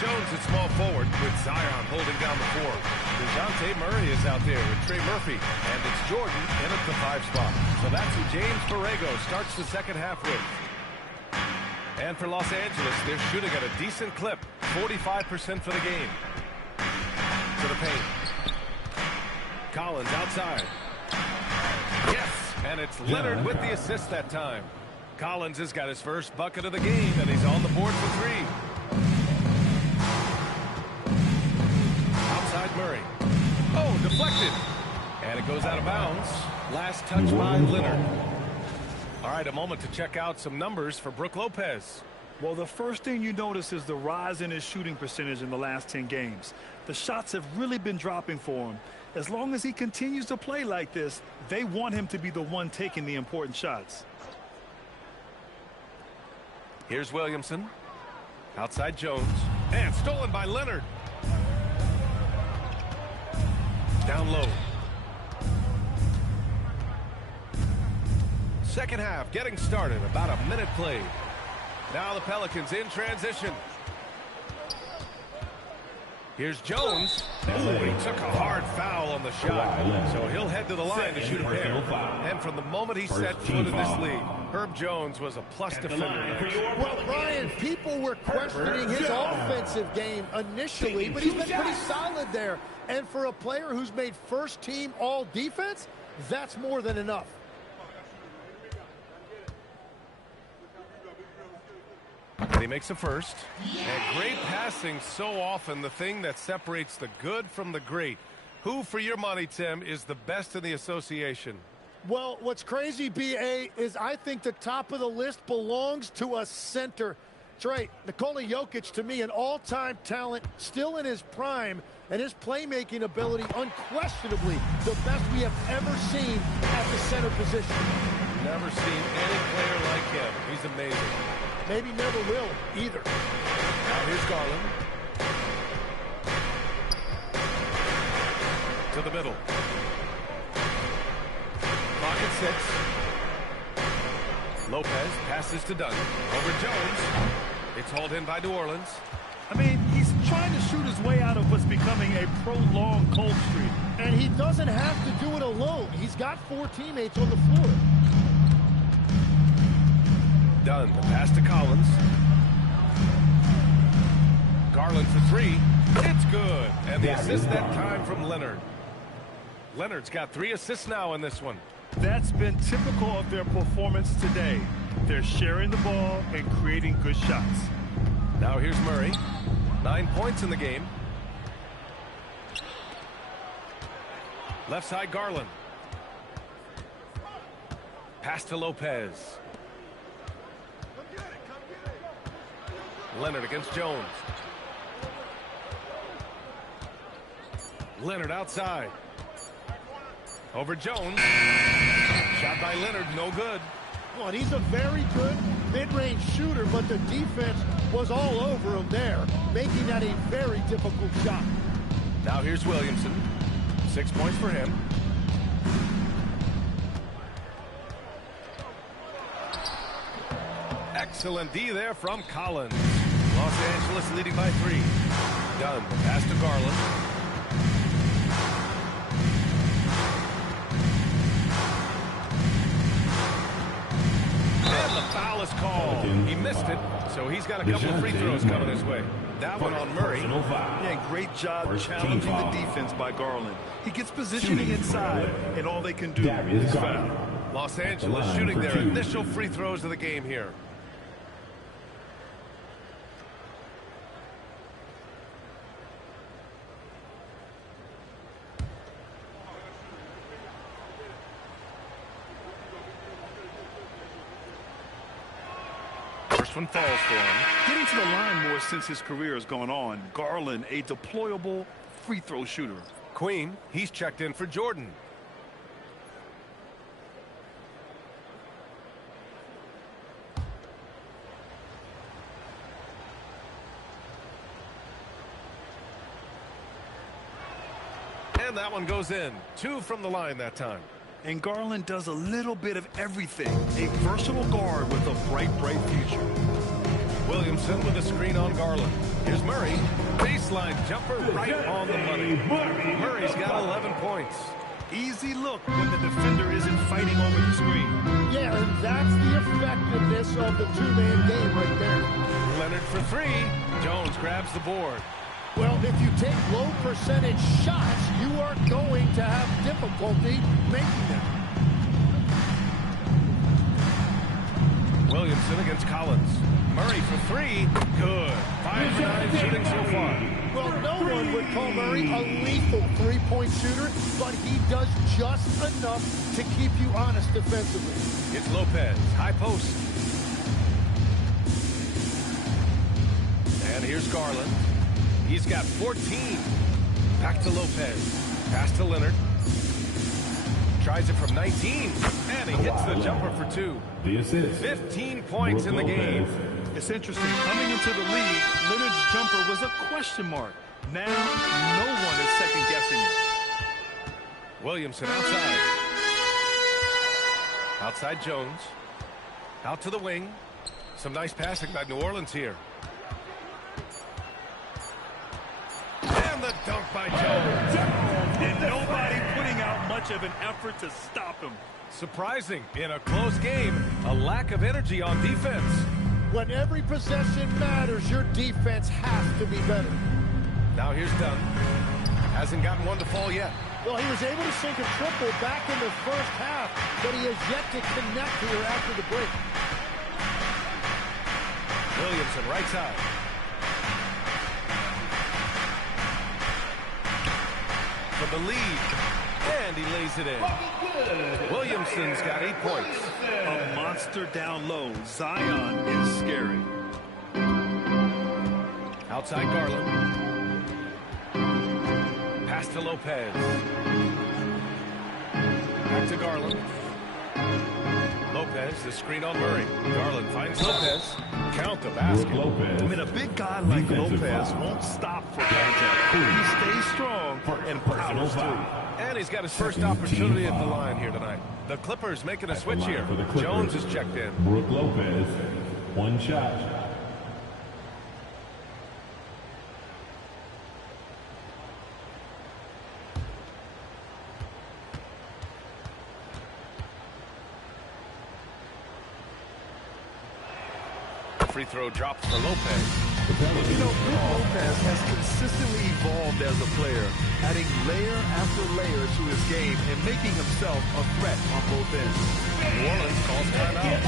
Jones at small forward with Zion holding down the four. DeJounte Murray is out there with Trey Murphy. And it's Jordan in at the 5 spot. So that's who James Borrego starts the second half with. And for Los Angeles, they're shooting at a decent clip. 45% for the game. To the paint. Collins outside. Yes! And it's Leonard with the assist that time. Collins has got his first bucket of the game, and he's on the board for 3. Outside Murray. Oh, deflected. And it goes out of bounds. Last touch by Leonard. All right, a moment to check out some numbers for Brook Lopez. Well, the first thing you notice is the rise in his shooting percentage in the last 10 games. The shots have really been dropping for him. As long as he continues to play like this, they want him to be the one taking the important shots. Here's Williamson. Outside Jones. And stolen by Leonard. Down low. Second half getting started. About a minute played. Now the Pelicans in transition. Here's Jones. Oh, he took a hard foul on the shot. So he'll head to the line to shoot a pair. And from the moment he set foot in this league, Herb Jones was a plus defender. Well, Brian, people were questioning his offensive game initially, but he's been pretty solid there. And for a player who's made first team all defense, that's more than enough. And he makes a first. And great passing, so often the thing that separates the good from the great. Who, for your money, Tim, is the best in the association? Well, what's crazy, B.A., is I think the top of the list belongs to a center. Trey, Nikola Jokic, to me, an all-time talent, still in his prime, and his playmaking ability, unquestionably, the best we have ever seen at the center position. Never seen any player like him. He's amazing. Maybe never will, either. Now here's Garland. To the middle. Clock at 6. Lopez passes to Dunn. Over Jones. It's hauled in by New Orleans. I mean, he's trying to shoot his way out of what's becoming a prolonged cold streak. And he doesn't have to do it alone. He's got 4 teammates on the floor. Done. The pass to Collins. Garland for 3. It's good. And the assist that time from Leonard. Leonard's got 3 assists now in this one. That's been typical of their performance today. They're sharing the ball and creating good shots. Now here's Murray. 9 points in the game. Left side Garland. Pass to Lopez. Leonard against Jones. Leonard outside. Over Jones. Shot by Leonard, no good. Well, he's a very good mid-range shooter, but the defense was all over him there, making that a very difficult shot. Now here's Williamson. 6 points for him. Excellent D there from Collins. Los Angeles leading by 3. Done. Pass to Garland. And the foul is called. He missed it, so he's got a couple of free throws coming his way. That one on Murray. Yeah, great job challenging the defense by Garland. He gets positioning inside, and all they can do is foul. Los Angeles shooting their initial free throws of the game here. One falls for him. Getting to the line more since his career has gone on. Garland, a deployable free throw shooter. Queen, he's checked in for Jordan. And that one goes in. 2 from the line that time. And Garland does a little bit of everything. A versatile guard with a bright future. Williamson with a screen on Garland. Here's Murray. Baseline jumper right on the money. Murray's got 11 points. Easy look when the defender isn't fighting over the screen. Yeah, and that's the effectiveness of the 2-man game right there. Leonard for 3. Jones grabs the board. Well, if you take low percentage shots, you are going to have difficulty making them. Williamson against Collins. Murray for 3. Good. 5 for 9 shooting so far. Well, no one would call Murray a lethal 3-point shooter, but he does just enough to keep you honest defensively. It's Lopez. High post. And here's Garland. He's got 14. Back to Lopez. Pass to Leonard. Tries it from 19. And he hits the jumper for 2. 15 points in the game. It's interesting. Coming into the league, Leonard's jumper was a question mark. Now, no one is second-guessing it. Williamson outside. Outside Jones. Out to the wing. Some nice passing by New Orleans here. And the dunk by Jones. And nobody putting out much of an effort to stop him. Surprising. In a close game, a lack of energy on defense. When every possession matters, your defense has to be better. Now here's Dunn. Hasn't gotten one to fall yet. Well, he was able to sink a triple back in the first half, but he has yet to connect here after the break. Williamson right side. For the lead. And he lays it in. Williamson's got 8 points. A monster down low. Zion is scary. Outside Garland. Pass to Lopez. Back to Garland. Lopez, the screen on Murray. Garland finds Lopez. Count the basket. I mean, a big guy like Lopez won't stop for contact. He stays strong and powers through. And he's got his first opportunity at the line here tonight. The Clippers making a switch here. Jones is checked in. Brook Lopez, 1 shot. free throw drops for Lopez. You know, Brook Lopez has consistently evolved as a player, adding layer after layer to his game and making himself a threat on both ends. New Orleans calls timeout.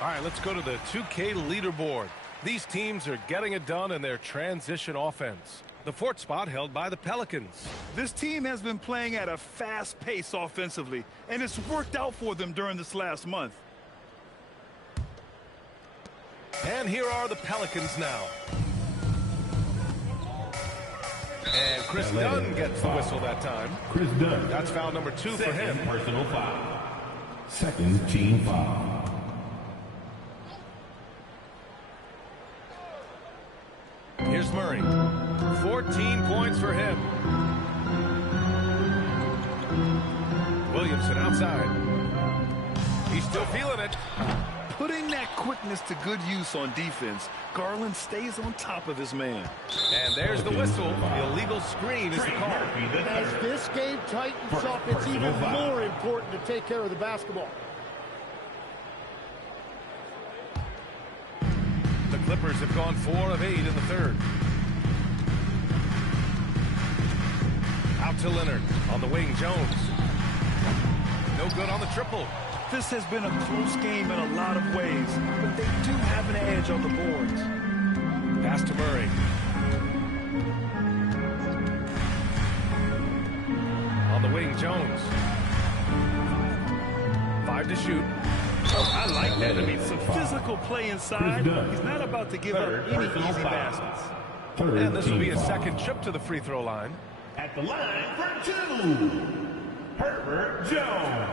All right, let's go to the 2K leaderboard. These teams are getting it done in their transition offense. The fourth spot held by the Pelicans. This team has been playing at a fast pace offensively, and it's worked out for them during this last month. And here are the Pelicans now. And Chris Dunn gets the whistle that time. Chris Dunn. That's foul number 2 for him. Personal foul. Second team foul. Here's Murray. 14 points for him. Williamson outside. He's still feeling it. Putting that quickness to good use on defense, Garland stays on top of his man. And there's the whistle. The illegal screen is the call. As this game tightens up, it's even more important to take care of the basketball. The Clippers have gone 4 of 8 in the third. Out to Leonard. On the wing, Jones. No good on the triple. This has been a close game in a lot of ways, but they do have an edge on the boards. Pass to Murray. On the wing, Jones. 5 to shoot. I like that. I mean, some physical play inside. He's not about to give up any easy baskets. And this will be a second trip to the free throw line. At the line for 2, Herbert Jones.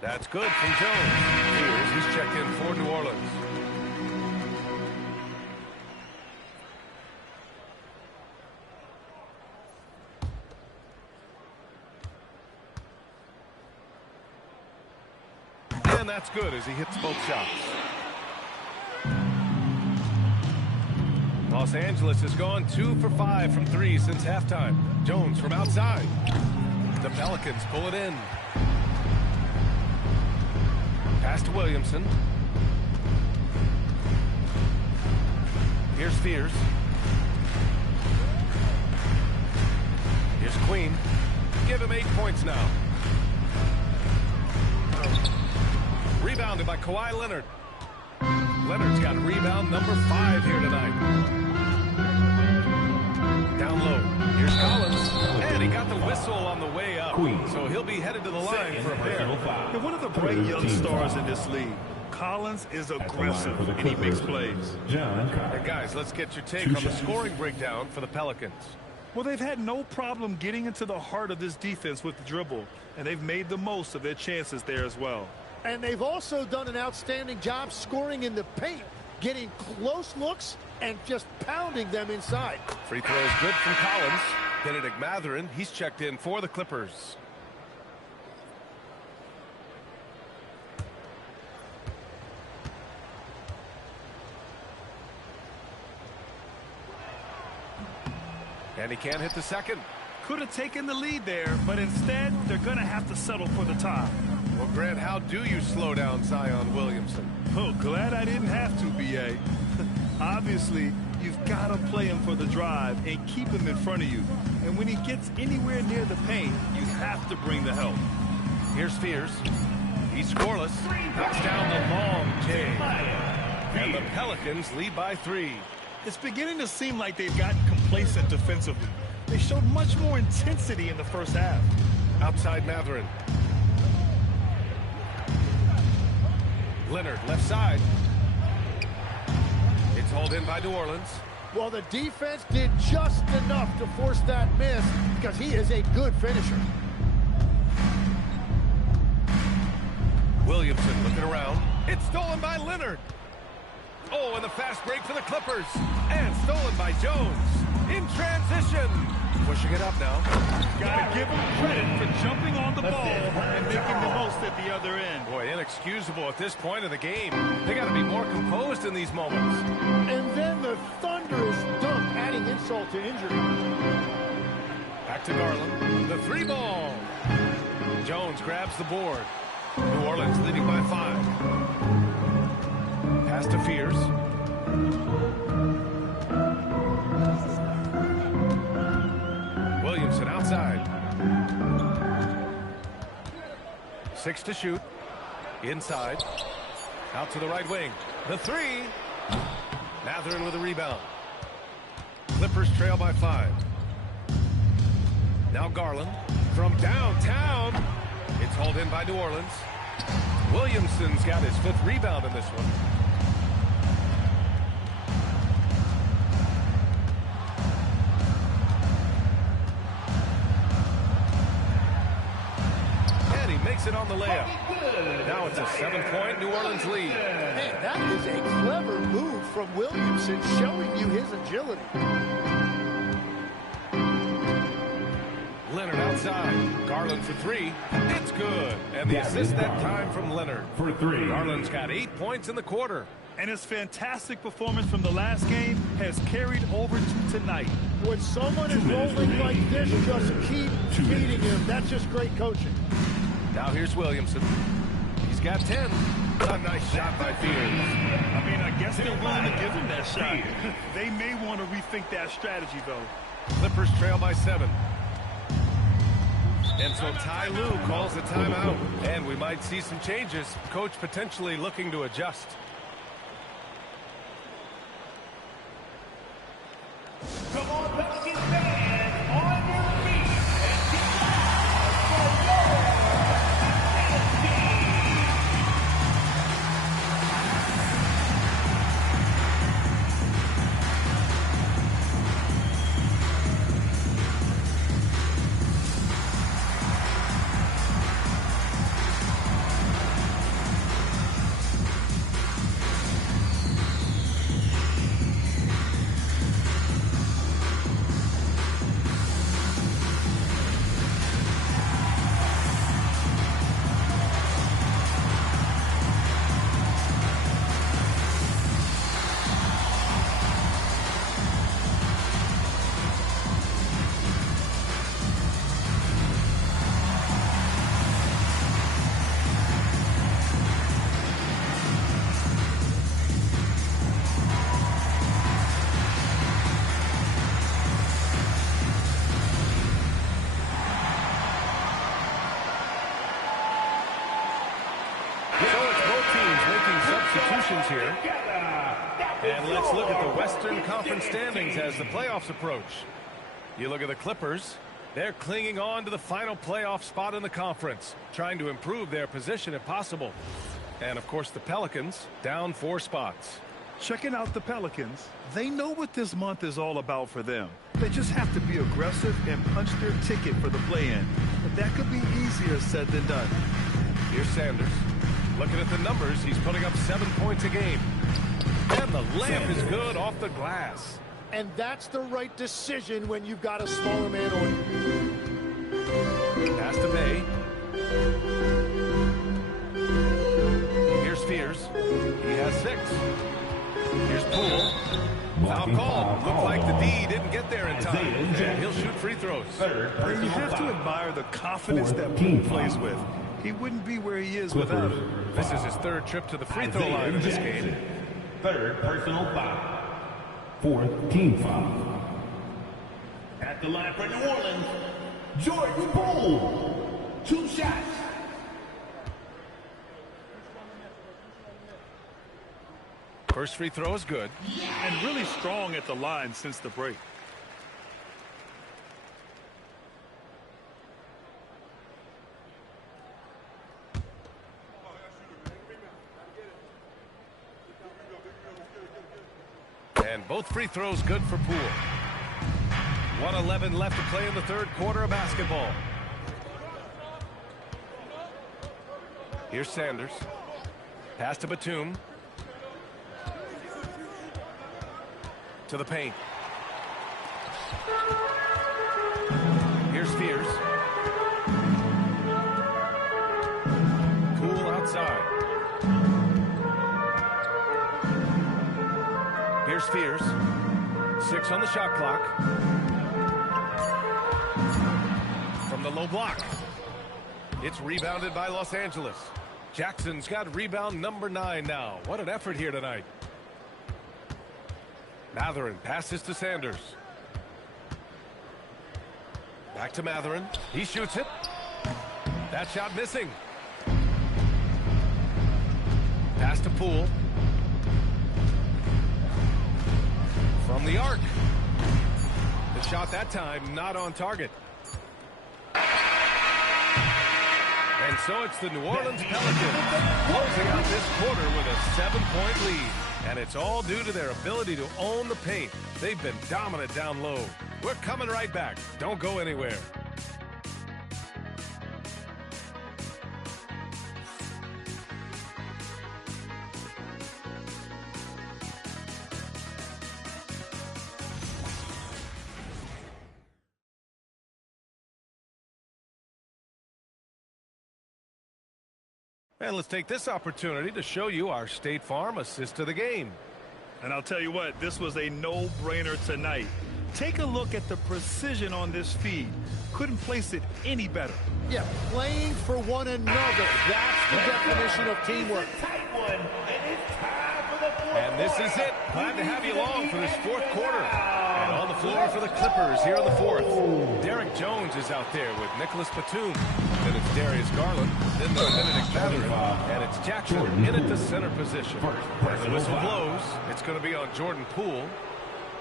That's good from Jones. He's checked in for New Orleans. And that's good as he hits both shots. Los Angeles has gone 2 for 5 from 3 since halftime. Jones from outside. The Pelicans pull it in. Pass to Williamson. Here's Spears. Here's Queen. Give him 8 points now. Rebounded by Kawhi Leonard. Leonard's got rebound number 5 here tonight. Down low. Here's Collins. And he got the whistle on the way up. So he'll be headed to the line for a pair. And one of the bright young stars in this league. Collins is aggressive, and he makes plays. And guys, let's get your take on the scoring breakdown for the Pelicans. Well, they've had no problem getting into the heart of this defense with the dribble, and they've made the most of their chances there as well. And they've also done an outstanding job scoring in the paint, getting close looks and just pounding them inside. Free throw is good from Collins. Benedict Mathurin, he's checked in for the Clippers. And he can't hit the second. Could have taken the lead there, but instead they're going to have to settle for the tie. Well, Grant, how do you slow down Zion Williamson? Oh, glad I didn't have to, B.A. Obviously, you've got to play him for the drive and keep him in front of you. And when he gets anywhere near the paint, you have to bring the help. Here's Spears. He's scoreless. Knocks down the long J. And the Pelicans lead by 3. It's beginning to seem like they've gotten complacent defensively. They showed much more intensity in the first half. Outside Mathurin. Leonard, left side. It's hauled in by New Orleans. Well, the defense did just enough to force that miss because he is a good finisher. Williamson looking around. It's stolen by Leonard. Oh, and the fast break for the Clippers. And stolen by Jones. In transition. Pushing it up now. Got to give him credit for jumping on the ball and making the most of at the other end. Boy, inexcusable at this point of the game. They got to be more composed in these moments. And then the thunderous dunk, adding insult to injury. Back to Garland. The 3 ball. Jones grabs the board. New Orleans leading by 5. Pass to Fears. Williamson outside. 6 to shoot. Inside. Out to the right wing. The 3. Mathurin with a rebound. Clippers trail by 5. Now Garland from downtown. It's hauled in by New Orleans. Williamson's got his 5th rebound in this one. Makes it on the layup. Now it's a 7-point New Orleans lead. Man, that is a clever move from Williamson, showing you his agility. Leonard outside. Garland for 3. It's good. And the assist that time from Leonard. For 3. Garland's got 8 points in the quarter. And his fantastic performance from the last game has carried over to tonight. When someone is rolling like this, just keep feeding him. That's just great coaching. Now here's Williamson. He's got 10. A nice shot by Fears. I mean, I guess they're willing to give him that shot. They may want to rethink that strategy, though. Clippers trail by 7. And so Ty Lue calls the timeout. And we might see some changes. Coach potentially looking to adjust. Come on, Pelicans fans, on your feet and get for your Here. And let's look at the Western Conference standings as the playoffs approach. You look at the Clippers. They're clinging on to the final playoff spot in the conference, trying to improve their position if possible. And, of course, the Pelicans down 4 spots. Checking out the Pelicans, they know what this month is all about for them. They just have to be aggressive and punch their ticket for the play-in. But that could be easier said than done. Here's Sanders. Looking at the numbers, he's putting up 7 points a game. And the layup is good off the glass. And that's the right decision when you've got a smaller man on you. Pass to Bay. Here's Fears. He has 6. Here's Poole. Foul call. Looked like the D didn't get there in time. And he'll shoot free throws. You have to admire the confidence that Poole plays with. He wouldn't be where he is without it. This is his 3rd trip to the free throw line in this game. 3rd personal foul. 4th team foul. At the line for New Orleans, Jordan Poole. 2 shots. First free throw is good. And really strong at the line since the break. And both free throws good for Poole. 1:11 left to play in the 3rd quarter of basketball. Here's Sanders. Pass to Batum. To the paint. Here's Fears. There's Fears. 6 on the shot clock. From the low block. It's rebounded by Los Angeles. Jackson's got rebound number 9 now. What an effort here tonight. Mathurin passes to Sanders. Back to Mathurin. He shoots it. That shot missing. Pass to Poole. From the arc. The shot that time not on target. And so it's the New Orleans Pelicans closing out this quarter with a 7-point lead. And it's all due to their ability to own the paint. They've been dominant down low. We're coming right back. Don't go anywhere. And let's take this opportunity to show you our State Farm assist to the game. And I'll tell you what, this was a no-brainer tonight. Take a look at the precision on this feed. Couldn't place it any better. Yeah, playing for one another. That's the definition of teamwork. And this is it. Glad to have you along for this fourth quarter. And on the floor for the Clippers here in the fourth. Derek Jones is out there with Nicholas Batum. Then it's Darius Garland. Then the Benedict Mathurin. And it's Jackson in at the center position. As the whistle blows, it's going to be on Jordan Poole.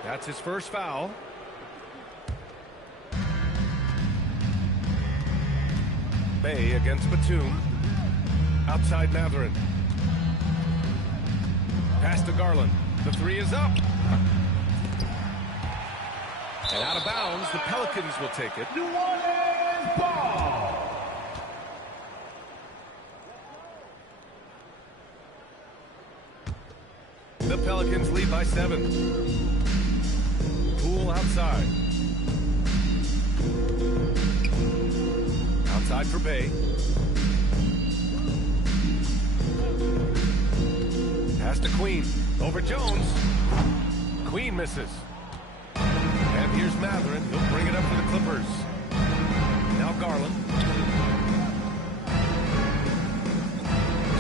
That's his first foul. Bay against Batum. Outside Mathurin. Pass to Garland. The 3 is up. And out of bounds, the Pelicans will take it. New Orleans ball. The Pelicans lead by 7. Poole outside. Outside for Bay. Pass to Queen. Over Jones. Queen misses. And here's Mathurin. He'll bring it up for the Clippers. Now Garland.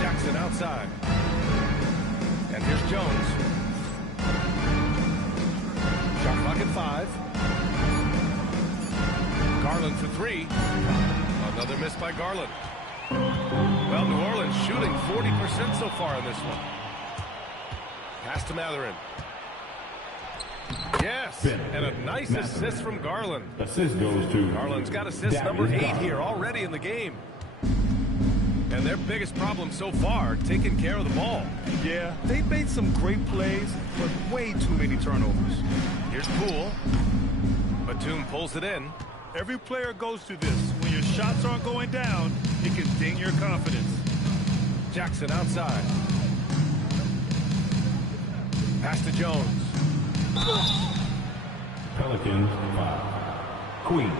Jackson outside. And here's Jones. Shot clock at 5. Garland for 3. Another miss by Garland. Well, New Orleans shooting 40% so far in this one. Pass to Mathurin. Yes, and a nice assist from Garland. Assist goes to Garland's got assist number 8 here already in the game. And their biggest problem so far, taking care of the ball. Yeah, they've made some great plays, but way too many turnovers. Here's Poole. Batum pulls it in. Every player goes through this. When your shots aren't going down, it can ding your confidence. Jackson outside. Pass to Jones. Pelicans 5. Queen.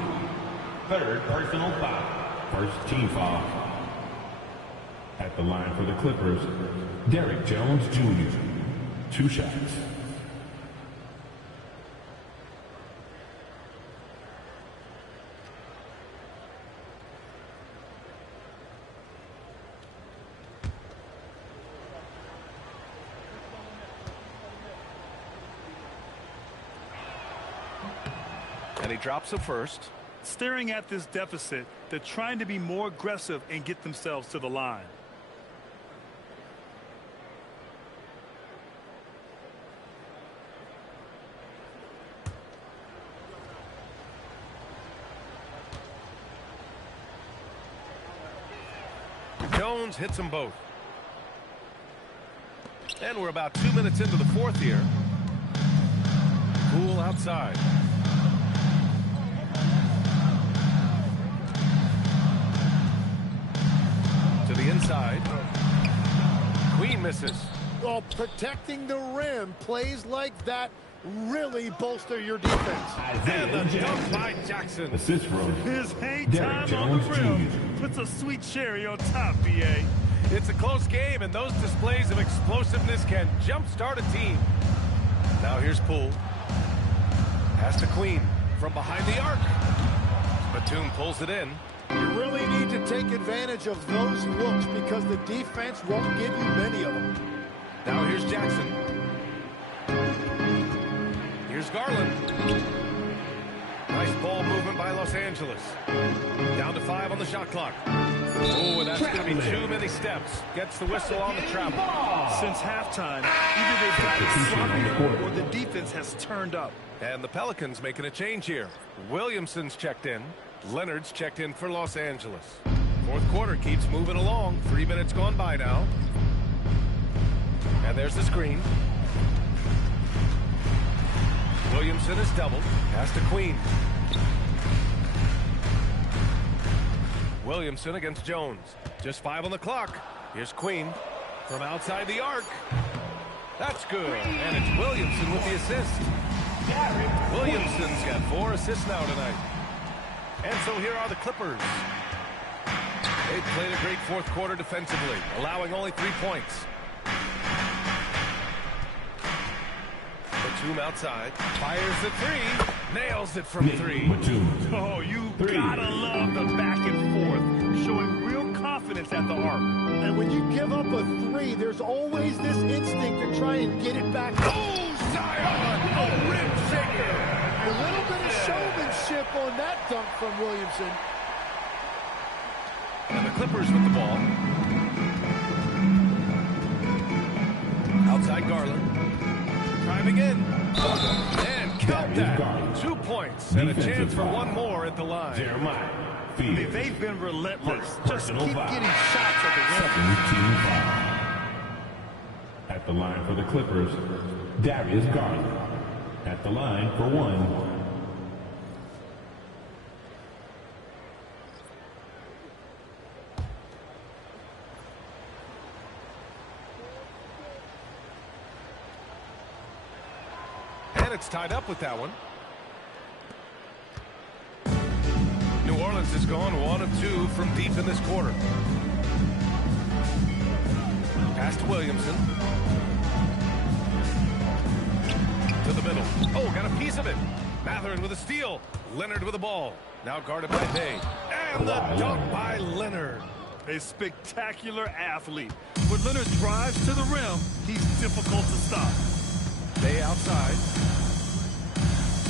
Third personal foul. First team foul. At the line for the Clippers, Derek Jones Jr. 2 shots. And he drops a first. Staring at this deficit, they're trying to be more aggressive and get themselves to the line. Jones hits them both. And we're about 2 minutes into the fourth here. Poole outside. To the inside. Queen misses. Well, protecting the rim, plays like that really bolster your defense. And the dunk by Jackson. Assist from His hang Derek time on the Jones rim Jr. puts a sweet cherry on top, BA. It's a close game, and those displays of explosiveness can jumpstart a team. Now here's Poole. Pass to Queen from behind the arc. Batum pulls it in. You really need to take advantage of those looks because the defense won't give you many of them. Now here's Jackson. Here's Garland. Nice ball movement by Los Angeles. Down to 5 on the shot clock. Oh, that's going to be too many steps. Gets the whistle on the travel. Since halftime, either they've gotten sloppy or the defense has turned up. And the Pelicans making a change here. Williamson's checked in. Leonard's checked in for Los Angeles. Fourth quarter keeps moving along. 3 minutes gone by now. And there's the screen. Williamson is doubled. Pass to Queen. Williamson against Jones. Just 5 on the clock. Here's Queen from outside the arc. That's good. And it's Williamson with the assist. Williamson's got 4 assists now tonight. And so here are the Clippers. They played a great fourth quarter defensively, allowing only 3 points. Batum outside, fires the 3, nails it from 3. Oh, you gotta love the back and forth, showing real confidence at the arc. And when you give up a 3, there's always this instinct to try and get it back. Oh, Zion! A rim shaker! A little bit of showmanship on that dunk from Williamson. And the Clippers with the ball. Outside Garland. Driving in. And count that. 2 points and a chance for one more at the line. Jeremiah. I mean, they've been relentless. Just keep getting shots at the rim. At the line for the Clippers, Darius Garland. At the line for 1. And it's tied up with that one. New Orleans has gone 1 of 2 from deep in this quarter. Pass to Williamson. To the middle. Oh, got a piece of it. Mathurin with a steal. Leonard with the ball. Now guarded by Day. And the dunk by Leonard. A spectacular athlete. When Leonard drives to the rim, he's difficult to stop. Day outside.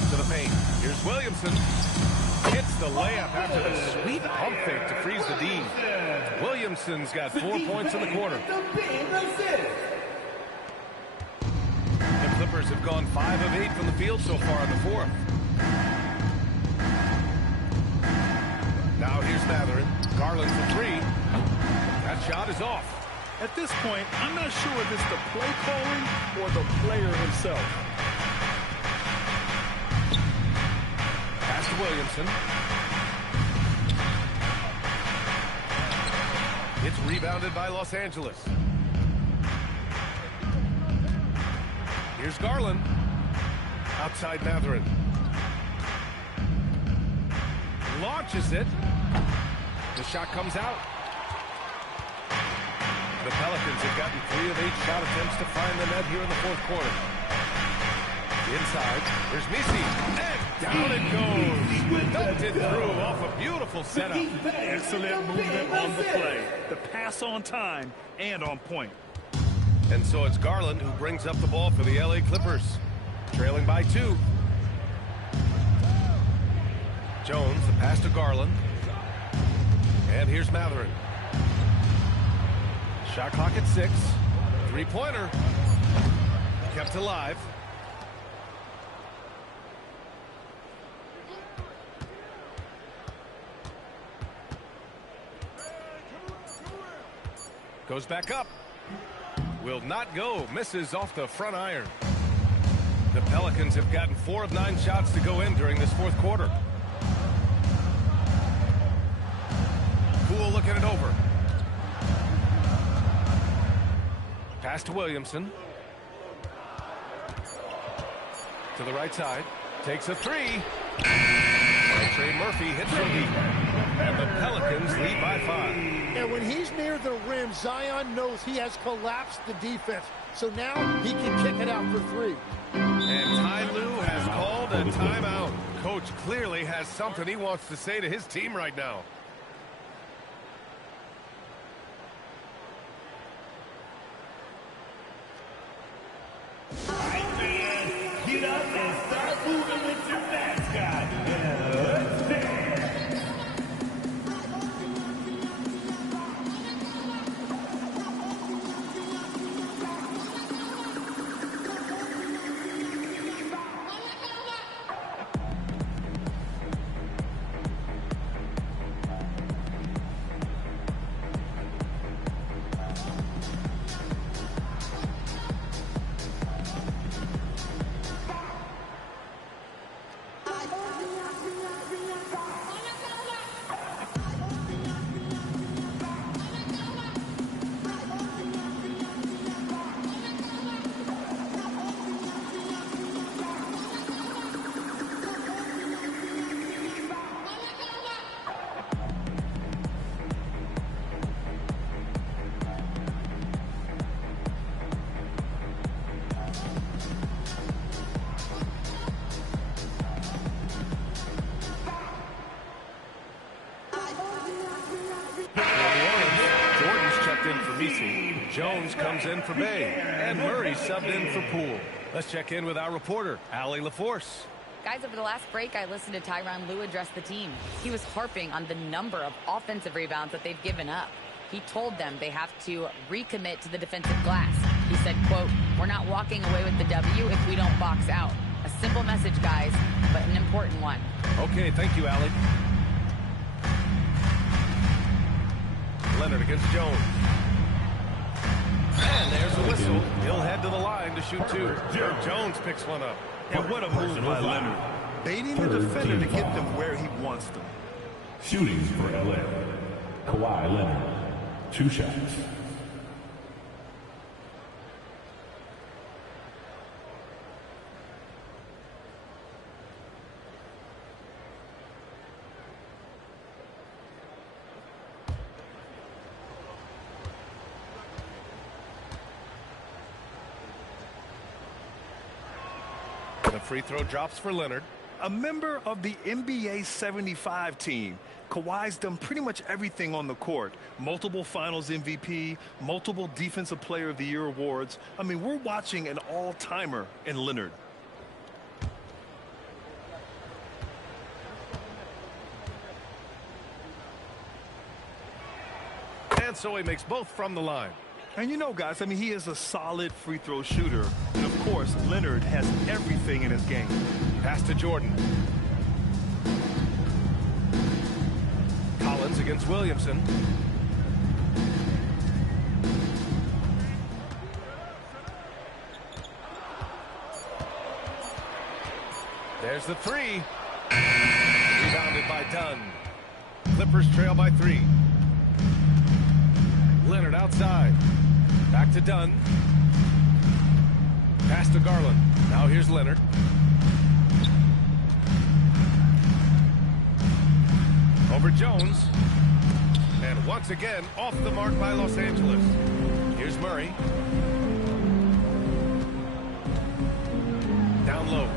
To the paint. Here's Williamson. Hits the layup after the sweet pump fake to freeze the D. Williamson's got 4 points in the quarter. The Clippers have gone 5 of 8 from the field so far in the fourth. Now here's Mathurin. Garland for 3. That shot is off. At this point, I'm not sure if it's the play calling or the player himself. Pass to Williamson. It's rebounded by Los Angeles. Here's Garland. Outside Mathurin. Launches it. The shot comes out. The Pelicans have gotten 3 of 8 shot attempts to find the net here in the fourth quarter. Inside, there's Misi, and down it goes. Dumped it through off a beautiful setup. Excellent movement on the play. The pass on time and on point. And so it's Garland who brings up the ball for the LA Clippers. Trailing by 2. Jones, the pass to Garland. And here's Mathurin. Shot clock at 6. 3-pointer. Kept alive. Goes back up. Will not go. Misses off the front iron. The Pelicans have gotten 4 of 9 shots to go in during this fourth quarter. Poole looking it over. Pass to Williamson. To the right side. Takes a 3. And Trey Murphy hits from deep. And the Pelicans lead by 5. And when he's near the rim, Zion knows he has collapsed the defense. So now he can kick it out for 3. And Ty Lue has called a timeout. Coach clearly has something he wants to say to his team right now. Get up and start moving with your mascot. Let's dance. Jones comes in for Bay, and Murray subbed in for Poole. Let's check in with our reporter, Allie LaForce. Guys, over the last break, I listened to Tyronn Lue address the team. He was harping on the number of offensive rebounds that they've given up. He told them they have to recommit to the defensive glass. He said, quote, "We're not walking away with the W if we don't box out." A simple message, guys, but an important one. Okay, thank you, Allie. Leonard against Jones. And there's a whistle. He'll head to the line to shoot two. Jones picks one up. And what a move by Leonard. Baiting the defender to get them where he wants them. Shooting for LA. Kawhi Leonard. 2 shots. The free throw drops for Leonard. A member of the NBA 75 team, Kawhi's done pretty much everything on the court. Multiple Finals MVP, multiple Defensive Player of the Year awards. I mean, we're watching an all-timer in Leonard. And so he makes both from the line. And you know, guys, I mean, he is a solid free throw shooter. And, of course, Leonard has everything in his game. Pass to Jordan. Collins against Williamson. There's the three. Rebounded by Dunn. Clippers trail by 3. Leonard outside. Back to Dunn. Pass to Garland. Now here's Leonard. Over Jones. And once again, off the mark by Los Angeles. Here's Murray. Down low.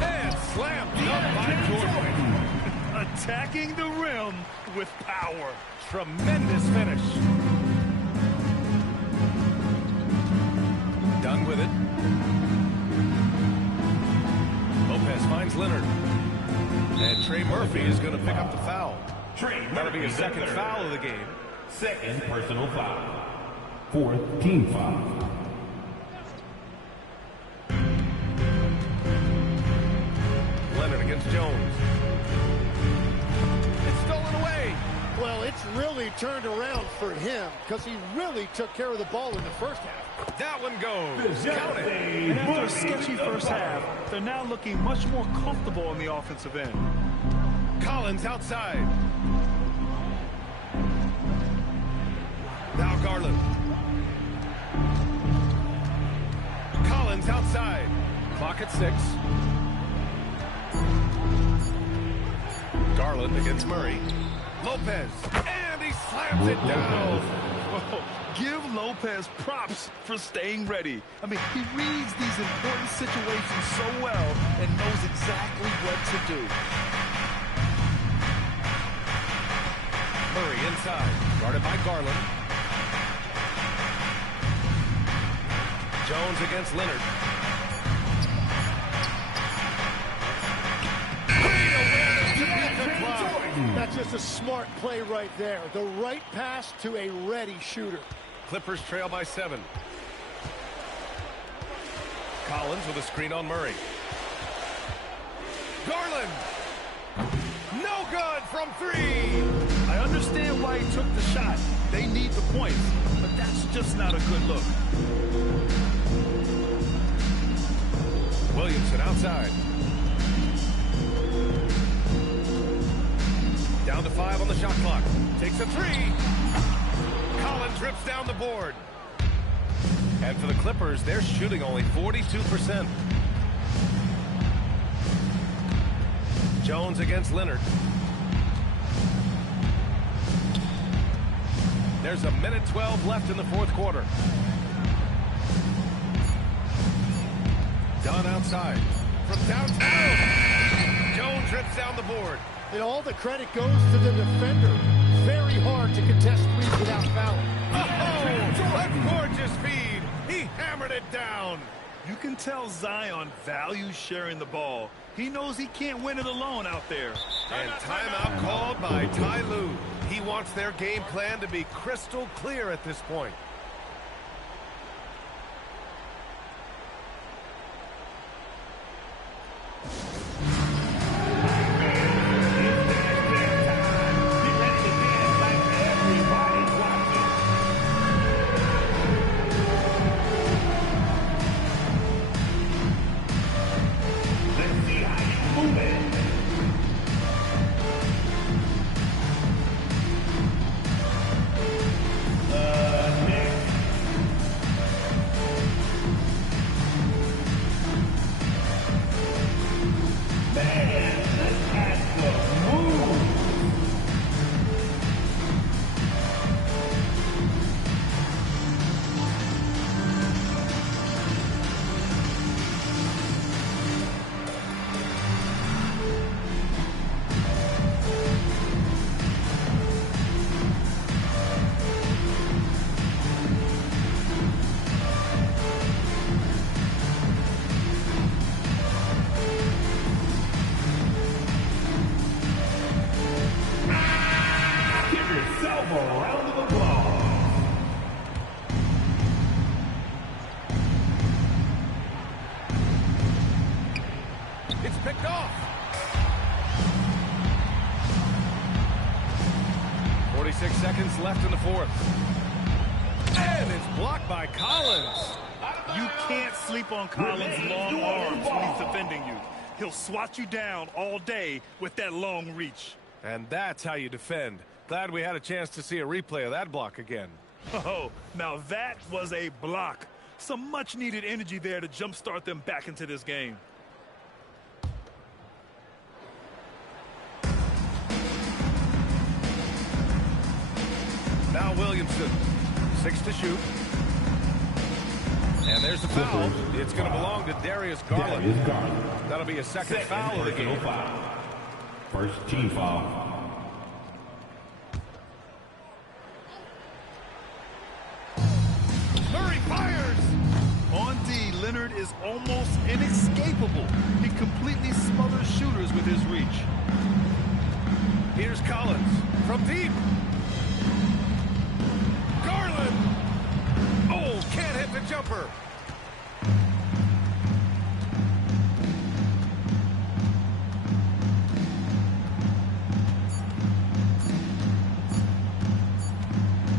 And slammed up by Jordan. Attacking the rim with power. Tremendous finish. Done with it. Lopez finds Leonard. And Trey Murphy is going to pick up the foul. That'll be his second foul of the game. Second personal foul. 4th team foul. Leonard against Jones. It's stolen away. Well, it's really turned around for him because he really took care of the ball in the first half. That one goes. Count it. And after a sketchy first half, they're now looking much more comfortable on the offensive end. Collins outside. Now Garland. Collins outside. Clock at 6. Garland against Murray. Lopez. And he slams it down. Give Lopez Lopez props for staying ready. I mean, he reads these important situations so well and knows exactly what to do. Murray inside, guarded by Garland. Jones against Leonard. That's just a smart play right there. The right pass to a ready shooter. Clippers trail by 7. Collins with a screen on Murray. Garland! No good from 3! I understand why he took the shot. They need the points, but that's just not a good look. Williamson outside. Down to 5 on the shot clock. Takes a 3. Collins rips down the board. And for the Clippers, they're shooting only 42%. Jones against Leonard. There's a minute 12 left in the fourth quarter. Dunn outside. From downtown. Jones rips down the board. And all the credit goes to the defender. Very hard to contest threes without fouling. Oh, a gorgeous feed. He hammered it down. You can tell Zion values sharing the ball. He knows he can't win it alone out there. And timeout called by Ty Lue. He wants their game plan to be crystal clear at this point. Picked off. 46 seconds left in the fourth. And it's blocked by Collins. You can't sleep on Collins' long arms when he's defending you. He'll swat you down all day with that long reach. And that's how you defend. Glad we had a chance to see a replay of that block again. Oh, now that was a block. Some much-needed energy there to jumpstart them back into this game. Now Williamson, 6 to shoot. And there's the foul. It's going to belong to Darius Garland. That'll be a second foul of the game. First team foul. Murray fires! On D, Leonard is almost inescapable. He completely smothers shooters with his reach. Here's Collins from deep. Garland! Oh, can't hit the jumper.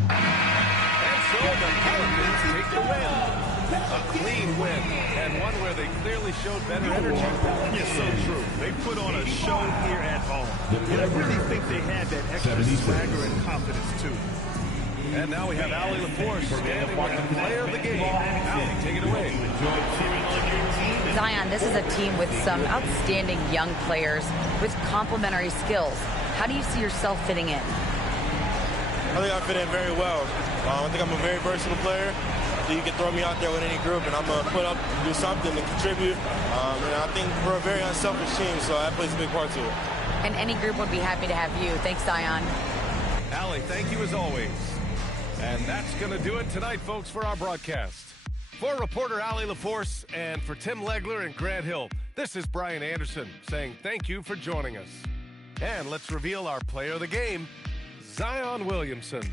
And so the Pelicans take the win. A clean win, and one where they clearly showed better energy. Yes, so true. They put on a show here at home. And I really think they had that extra swagger and confidence, too. And now we have Allie LaForce standing with the player of the game. Allie, take it away. Zion, this is a team with some outstanding young players with complementary skills. How do you see yourself fitting in? I think I fit in very well. I think I'm a very versatile player. So you can throw me out there with any group, and I'm going to put up, do something, and contribute. And I think we're a very unselfish team, so that plays a big part to it. And any group would be happy to have you. Thanks, Zion. Allie, thank you as always. And that's going to do it tonight, folks, for our broadcast. For reporter Allie LaForce and for Tim Legler and Grant Hill, this is Brian Anderson saying thank you for joining us. And let's reveal our player of the game, Zion Williamson.